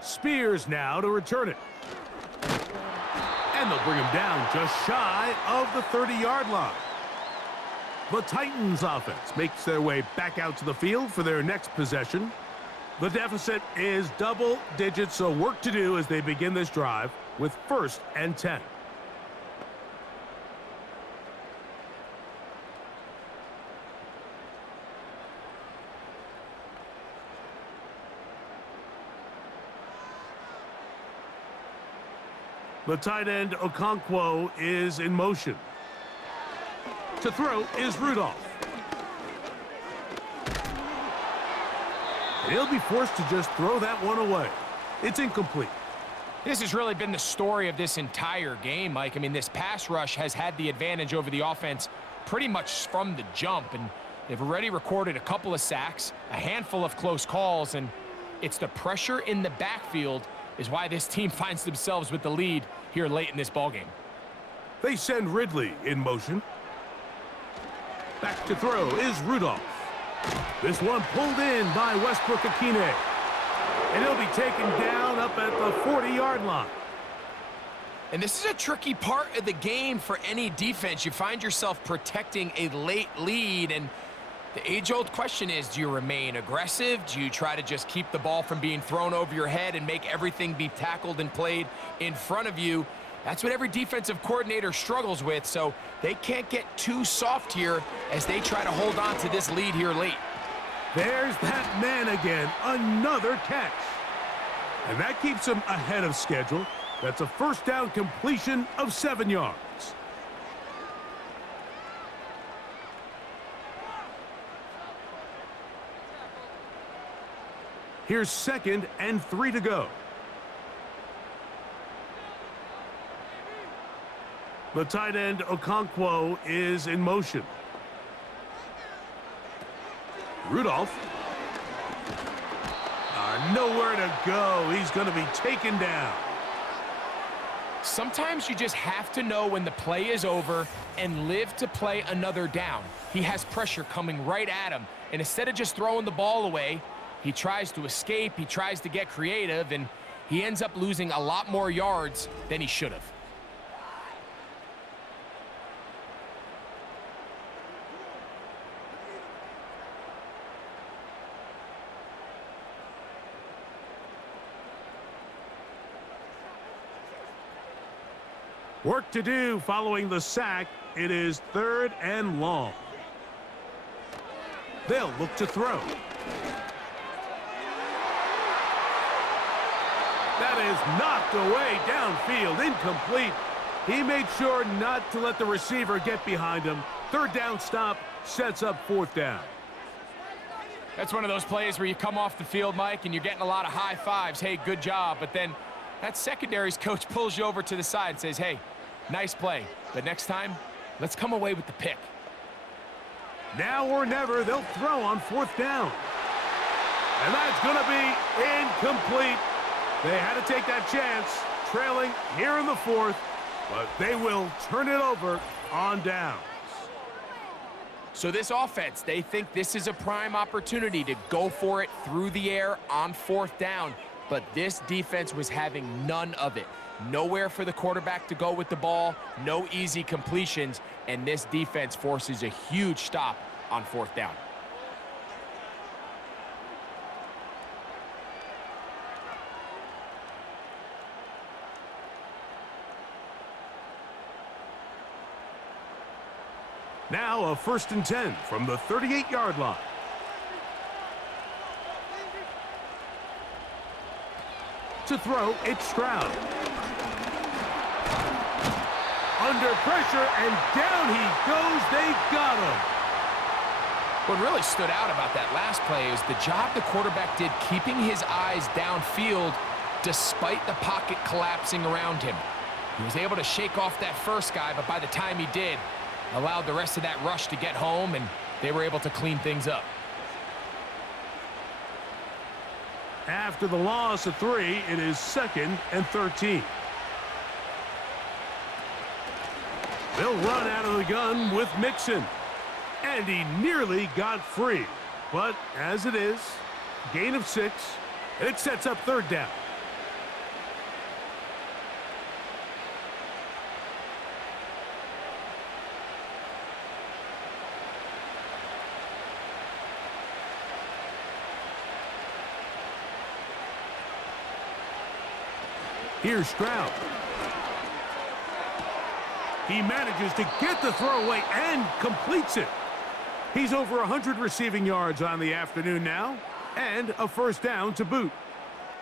Spears now to return it. And they'll bring him down just shy of the 30-yard line. The Titans offense makes their way back out to the field for their next possession. The deficit is double digits, so work to do as they begin this drive with 1st and 10. The tight end, Okonkwo, is in motion. To throw is Rudolph. And he'll be forced to just throw that one away. It's incomplete. This has really been the story of this entire game, Mike. I mean, this pass rush has had the advantage over the offense pretty much from the jump, and they've already recorded a couple of sacks, a handful of close calls, and it's the pressure in the backfield is why this team finds themselves with the lead here late in this ballgame. They send Ridley in motion. Back to throw is Rudolph. This one pulled in by Westbrook-Akine. And he'll be taken down up at the 40-yard line. And this is a tricky part of the game for any defense. You find yourself protecting a late lead, and the age-old question is, do you remain aggressive? Do you try to just keep the ball from being thrown over your head and make everything be tackled and played in front of you? That's what every defensive coordinator struggles with, so they can't get too soft here as they try to hold on to this lead here late. There's that man again, another catch. And that keeps him ahead of schedule. That's a first down completion of 7 yards. Here's 2nd and 3 to go. The tight end, Okonkwo, is in motion. Rudolph. Nowhere to go. He's going to be taken down. Sometimes you just have to know when the play is over and live to play another down. He has pressure coming right at him, and instead of just throwing the ball away, he tries to escape, he tries to get creative, and he ends up losing a lot more yards than he should have. Work to do following the sack. It is 3rd and long. They'll look to throw. That is knocked away downfield, incomplete. He made sure not to let the receiver get behind him. 3rd down stop sets up 4th down. That's one of those plays where you come off the field, Mike, and you're getting a lot of high fives. Hey, good job. But then that secondary's coach pulls you over to the side and says, hey, nice play, but next time, let's come away with the pick. Now or never, they'll throw on 4th down. And that's going to be incomplete. They had to take that chance, trailing here in the 4th, but they will turn it over on downs. So this offense, they think this is a prime opportunity to go for it through the air on 4th down, but this defense was having none of it. Nowhere for the quarterback to go with the ball, no easy completions, and this defense forces a huge stop on 4th down. Now a 1st and 10 from the 38-yard line. To throw, it's Stroud. under pressure, and down he goes. They got him. What really stood out about that last play is the job the quarterback did keeping his eyes downfield despite the pocket collapsing around him. He was able to shake off that first guy, but by the time he did, allowed the rest of that rush to get home, and they were able to clean things up. After the loss of 3, it is 2nd and 13. They'll run out of the gun with Mixon. And he nearly got free. But as it is, gain of 6, and it sets up 3rd down. Here's Stroud. He manages to get the throw away and completes it. He's over 100 receiving yards on the afternoon now, and a 1st down to boot.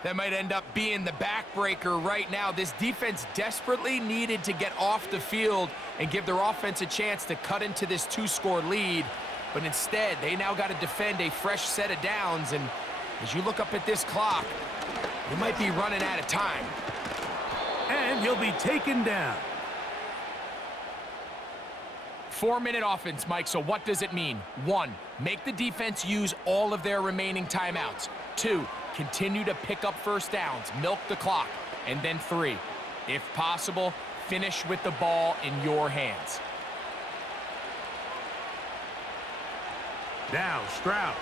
That might end up being the backbreaker right now. This defense desperately needed to get off the field and give their offense a chance to cut into this 2-score lead. But instead, they now got to defend a fresh set of downs. And as you look up at this clock, they might be running out of time. And he'll be taken down. 4-minute offense, Mike, so what does it mean? 1, make the defense use all of their remaining timeouts. 2, continue to pick up 1st downs, milk the clock. And then 3, if possible, finish with the ball in your hands. Now Stroud.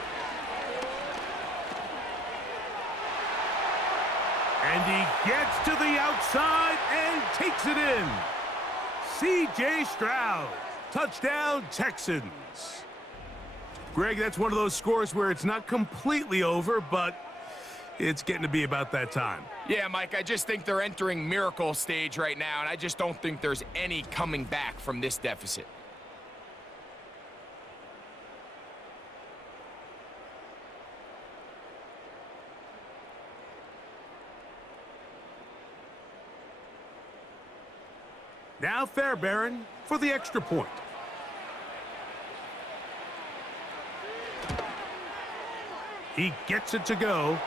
And he gets to the outside and takes it in. C.J. Stroud. Touchdown, Texans. Greg, that's one of those scores where it's not completely over, but it's getting to be about that time. Yeah, Mike, I just think they're entering miracle stage right now, and I just don't think there's any coming back from this deficit. Now Fairbairn for the extra point. He gets it to go,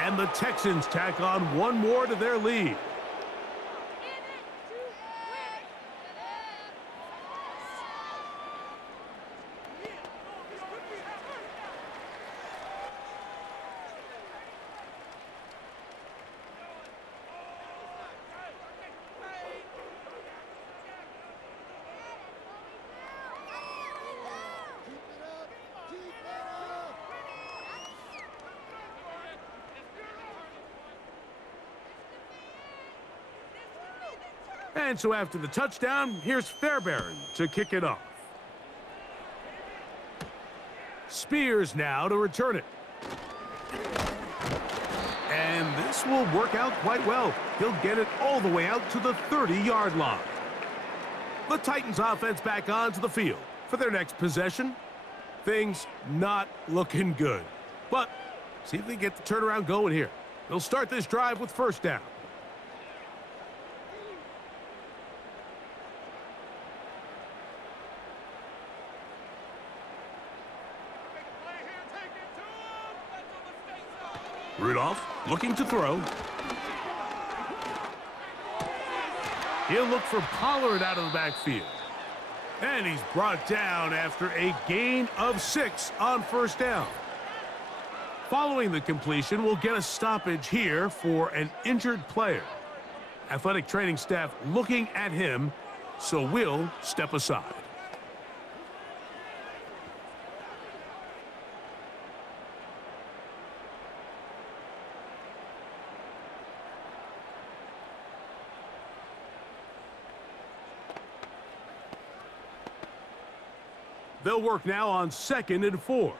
and the Texans tack on 1 more to their lead. And so after the touchdown, here's Fairbairn to kick it off. Spears now to return it. And this will work out quite well. He'll get it all the way out to the 30-yard line. The Titans offense back onto the field for their next possession. Things not looking good. But see if they get the turnaround going here. They'll start this drive with 1st down. Rudolph looking to throw. He'll look for Pollard out of the backfield. And he's brought down after a gain of 6 on 1st down. Following the completion, we'll get a stoppage here for an injured player. Athletic training staff looking at him, so we'll step aside. They'll work now on 2nd and 4.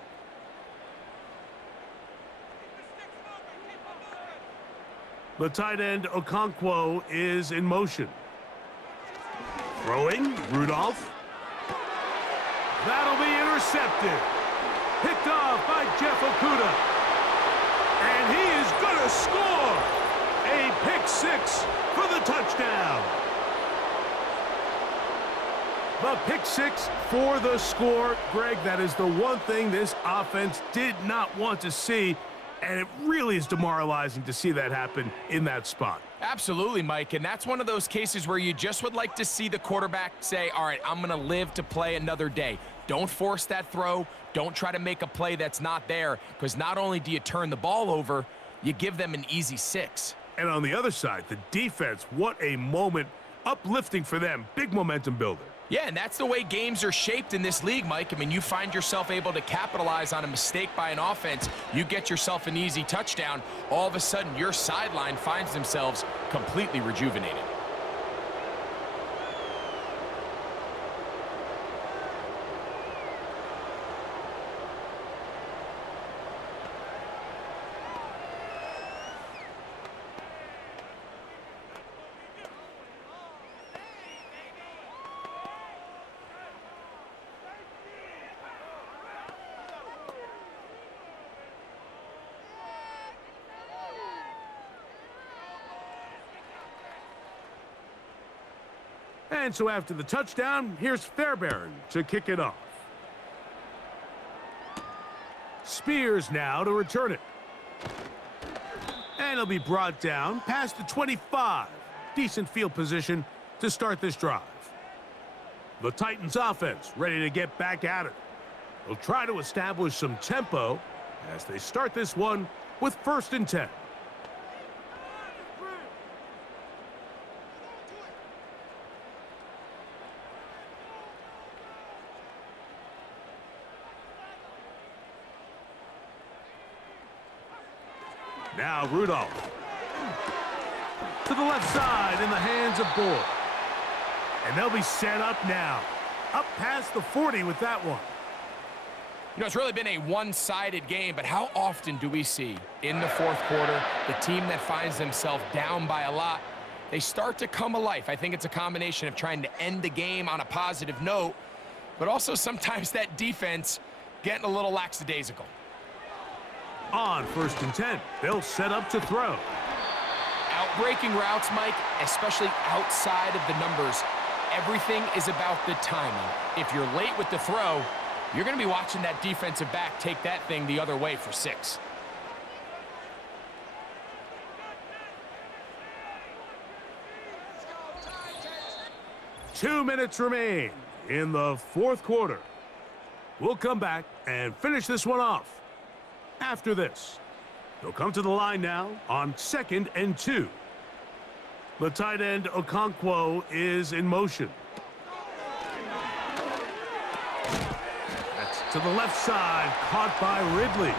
The tight end Okonkwo is in motion. Throwing, Rudolph. That'll be intercepted. Picked off by Jeff Okudah. And he is going to score. A pick 6 for the touchdown. The pick six for the score. Greg, that is the one thing this offense did not want to see, and it really is demoralizing to see that happen in that spot. Absolutely, Mike, and that's one of those cases where you just would like to see the quarterback say, all right, I'm going to live to play another day. Don't force that throw. Don't try to make a play that's not there, because not only do you turn the ball over, you give them an easy 6. And on the other side, the defense, what a moment. Uplifting for them. Big momentum builder. Yeah, and that's the way games are shaped in this league, Mike. I mean, you find yourself able to capitalize on a mistake by an offense. You get yourself an easy touchdown. All of a sudden, your sideline finds themselves completely rejuvenated. And so after the touchdown, here's Fairbairn to kick it off. Spears now to return it. And it'll be brought down past the 25. Decent field position to start this drive. The Titans offense ready to get back at it. They'll try to establish some tempo as they start this one with 1st and 10. Now Rudolph. To the left side in the hands of Boyd. And they'll be set up now. Up past the 40 with that one. You know, it's really been a one-sided game, but how often do we see in the 4th quarter the team that finds themselves down by a lot, they start to come alive? I think it's a combination of trying to end the game on a positive note, but also sometimes that defense getting a little lackadaisical. On 1st and 10, they'll set up to throw. Outbreaking routes, Mike, especially outside of the numbers, everything is about the timing. If you're late with the throw, you're going to be watching that defensive back take that thing the other way for 6. Two minutes remain in the 4th quarter. We'll come back and finish this one off. After this, they'll come to the line now on 2nd and 2. The tight end Okonkwo is in motion. That's to the left side, caught by Ridley.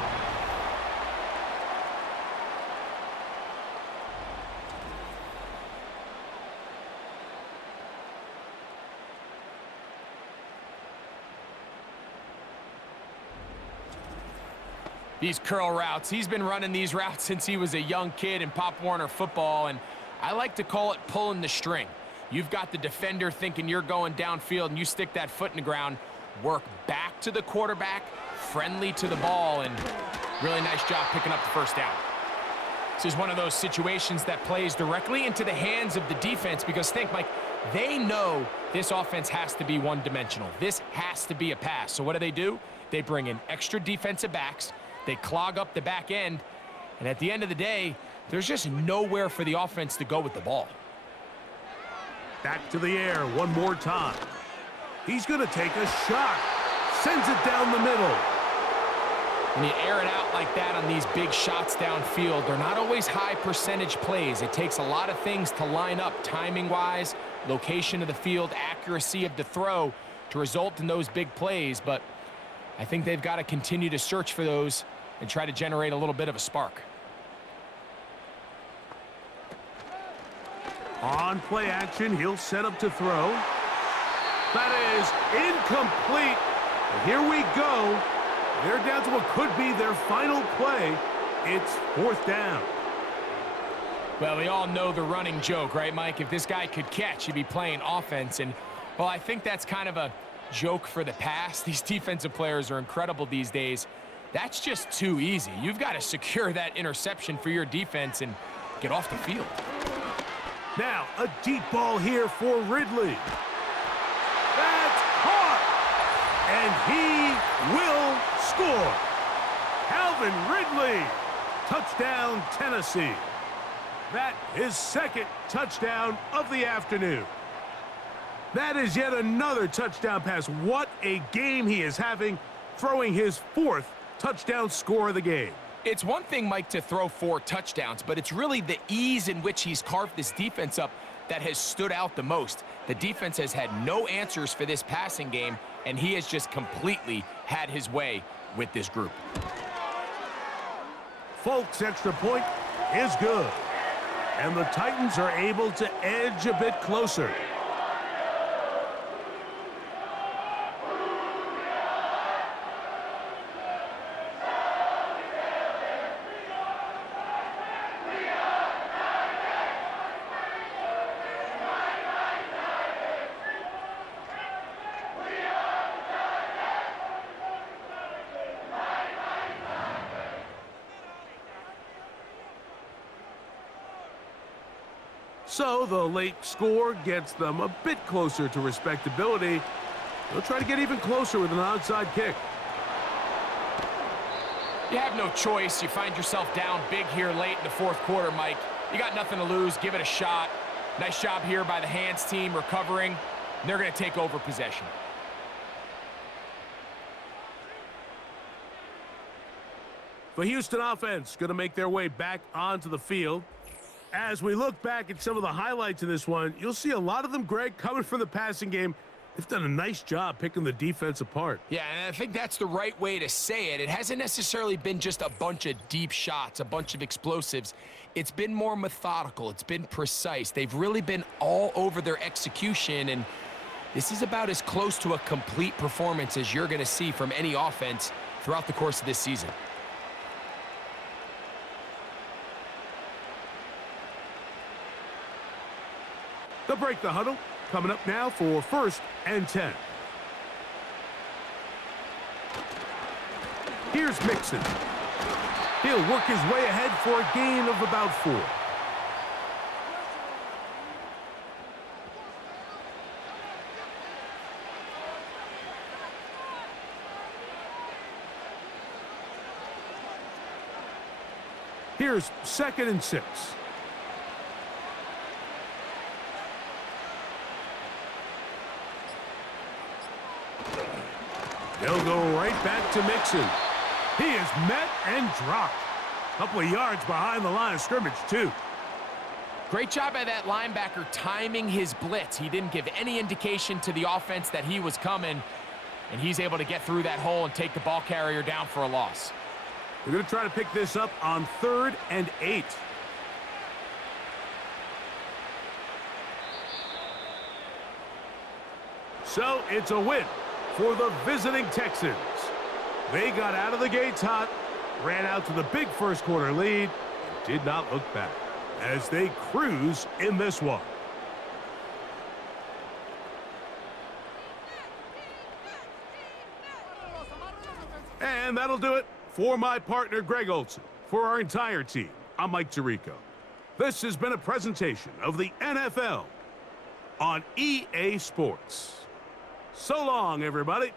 These curl routes, he's been running these routes since he was a young kid in Pop Warner football, and I like to call it pulling the string. You've got the defender thinking you're going downfield, and you stick that foot in the ground, work back to the quarterback, friendly to the ball, and really nice job picking up the 1st down. This is one of those situations that plays directly into the hands of the defense because think, Mike, they know this offense has to be one-dimensional. This has to be a pass. So what do? They bring in extra defensive backs. They clog up the back end, and at the end of the day, there's just nowhere for the offense to go with the ball. Back to the air one more time. He's going to take a shot. Sends it down the middle. When you air it out like that on these big shots downfield, they're not always high percentage plays. It takes a lot of things to line up timing-wise, location of the field, accuracy of the throw to result in those big plays, but I think they've got to continue to search for those and try to generate a little bit of a spark. On play action, he'll set up to throw. That is incomplete. And here we go. They're down to what could be their final play. It's 4th down. Well, we all know the running joke, right, Mike? If this guy could catch, he'd be playing offense. And, well, I think that's kind of a joke for the past. These defensive players are incredible these days. That's just too easy. You've got to secure that interception for your defense and get off the field. Now, a deep ball here for Ridley. That's caught! And he will score. Calvin Ridley. Touchdown, Tennessee. That is second touchdown of the afternoon. That is yet another touchdown pass. What a game he is having, throwing his fourth touchdown score of the game. It's one thing, Mike, to throw 4 touchdowns, but it's really the ease in which he's carved this defense up that has stood out the most. The defense has had no answers for this passing game, and he has just completely had his way with this group. Folk's extra point is good. And the Titans are able to edge a bit closer. So the late score gets them a bit closer to respectability. They'll try to get even closer with an onside kick. You have no choice. You find yourself down big here late in the fourth quarter, Mike. You got nothing to lose. Give it a shot. Nice job here by the hands team recovering. They're going to take over possession. The Houston offense going to make their way back onto the field. As we look back at some of the highlights in this one, you'll see a lot of them, Greg, coming from the passing game. They've done a nice job picking the defense apart. Yeah, and I think that's the right way to say it. It hasn't necessarily been just a bunch of deep shots, a bunch of explosives. It's been more methodical. It's been precise. They've really been all over their execution, and this is about as close to a complete performance as you're going to see from any offense throughout the course of this season. They'll break the huddle. Coming up now for 1st and 10. Here's Mixon. He'll work his way ahead for a gain of about 4. Here's 2nd and 6. They'll go right back to Mixon. He is met and dropped. A couple of yards behind the line of scrimmage, too. Great job by that linebacker timing his blitz. He didn't give any indication to the offense that he was coming, and he's able to get through that hole and take the ball carrier down for a loss. They're going to try to pick this up on 3rd and 8. So it's a win for the visiting Texans. They got out of the gates hot, ran out to the big first quarter lead, and did not look back as they cruise in this one. And that'll do it for my partner, Greg Olson. For our entire team, I'm Mike Tirico. This has been a presentation of the NFL on EA Sports. So long, everybody.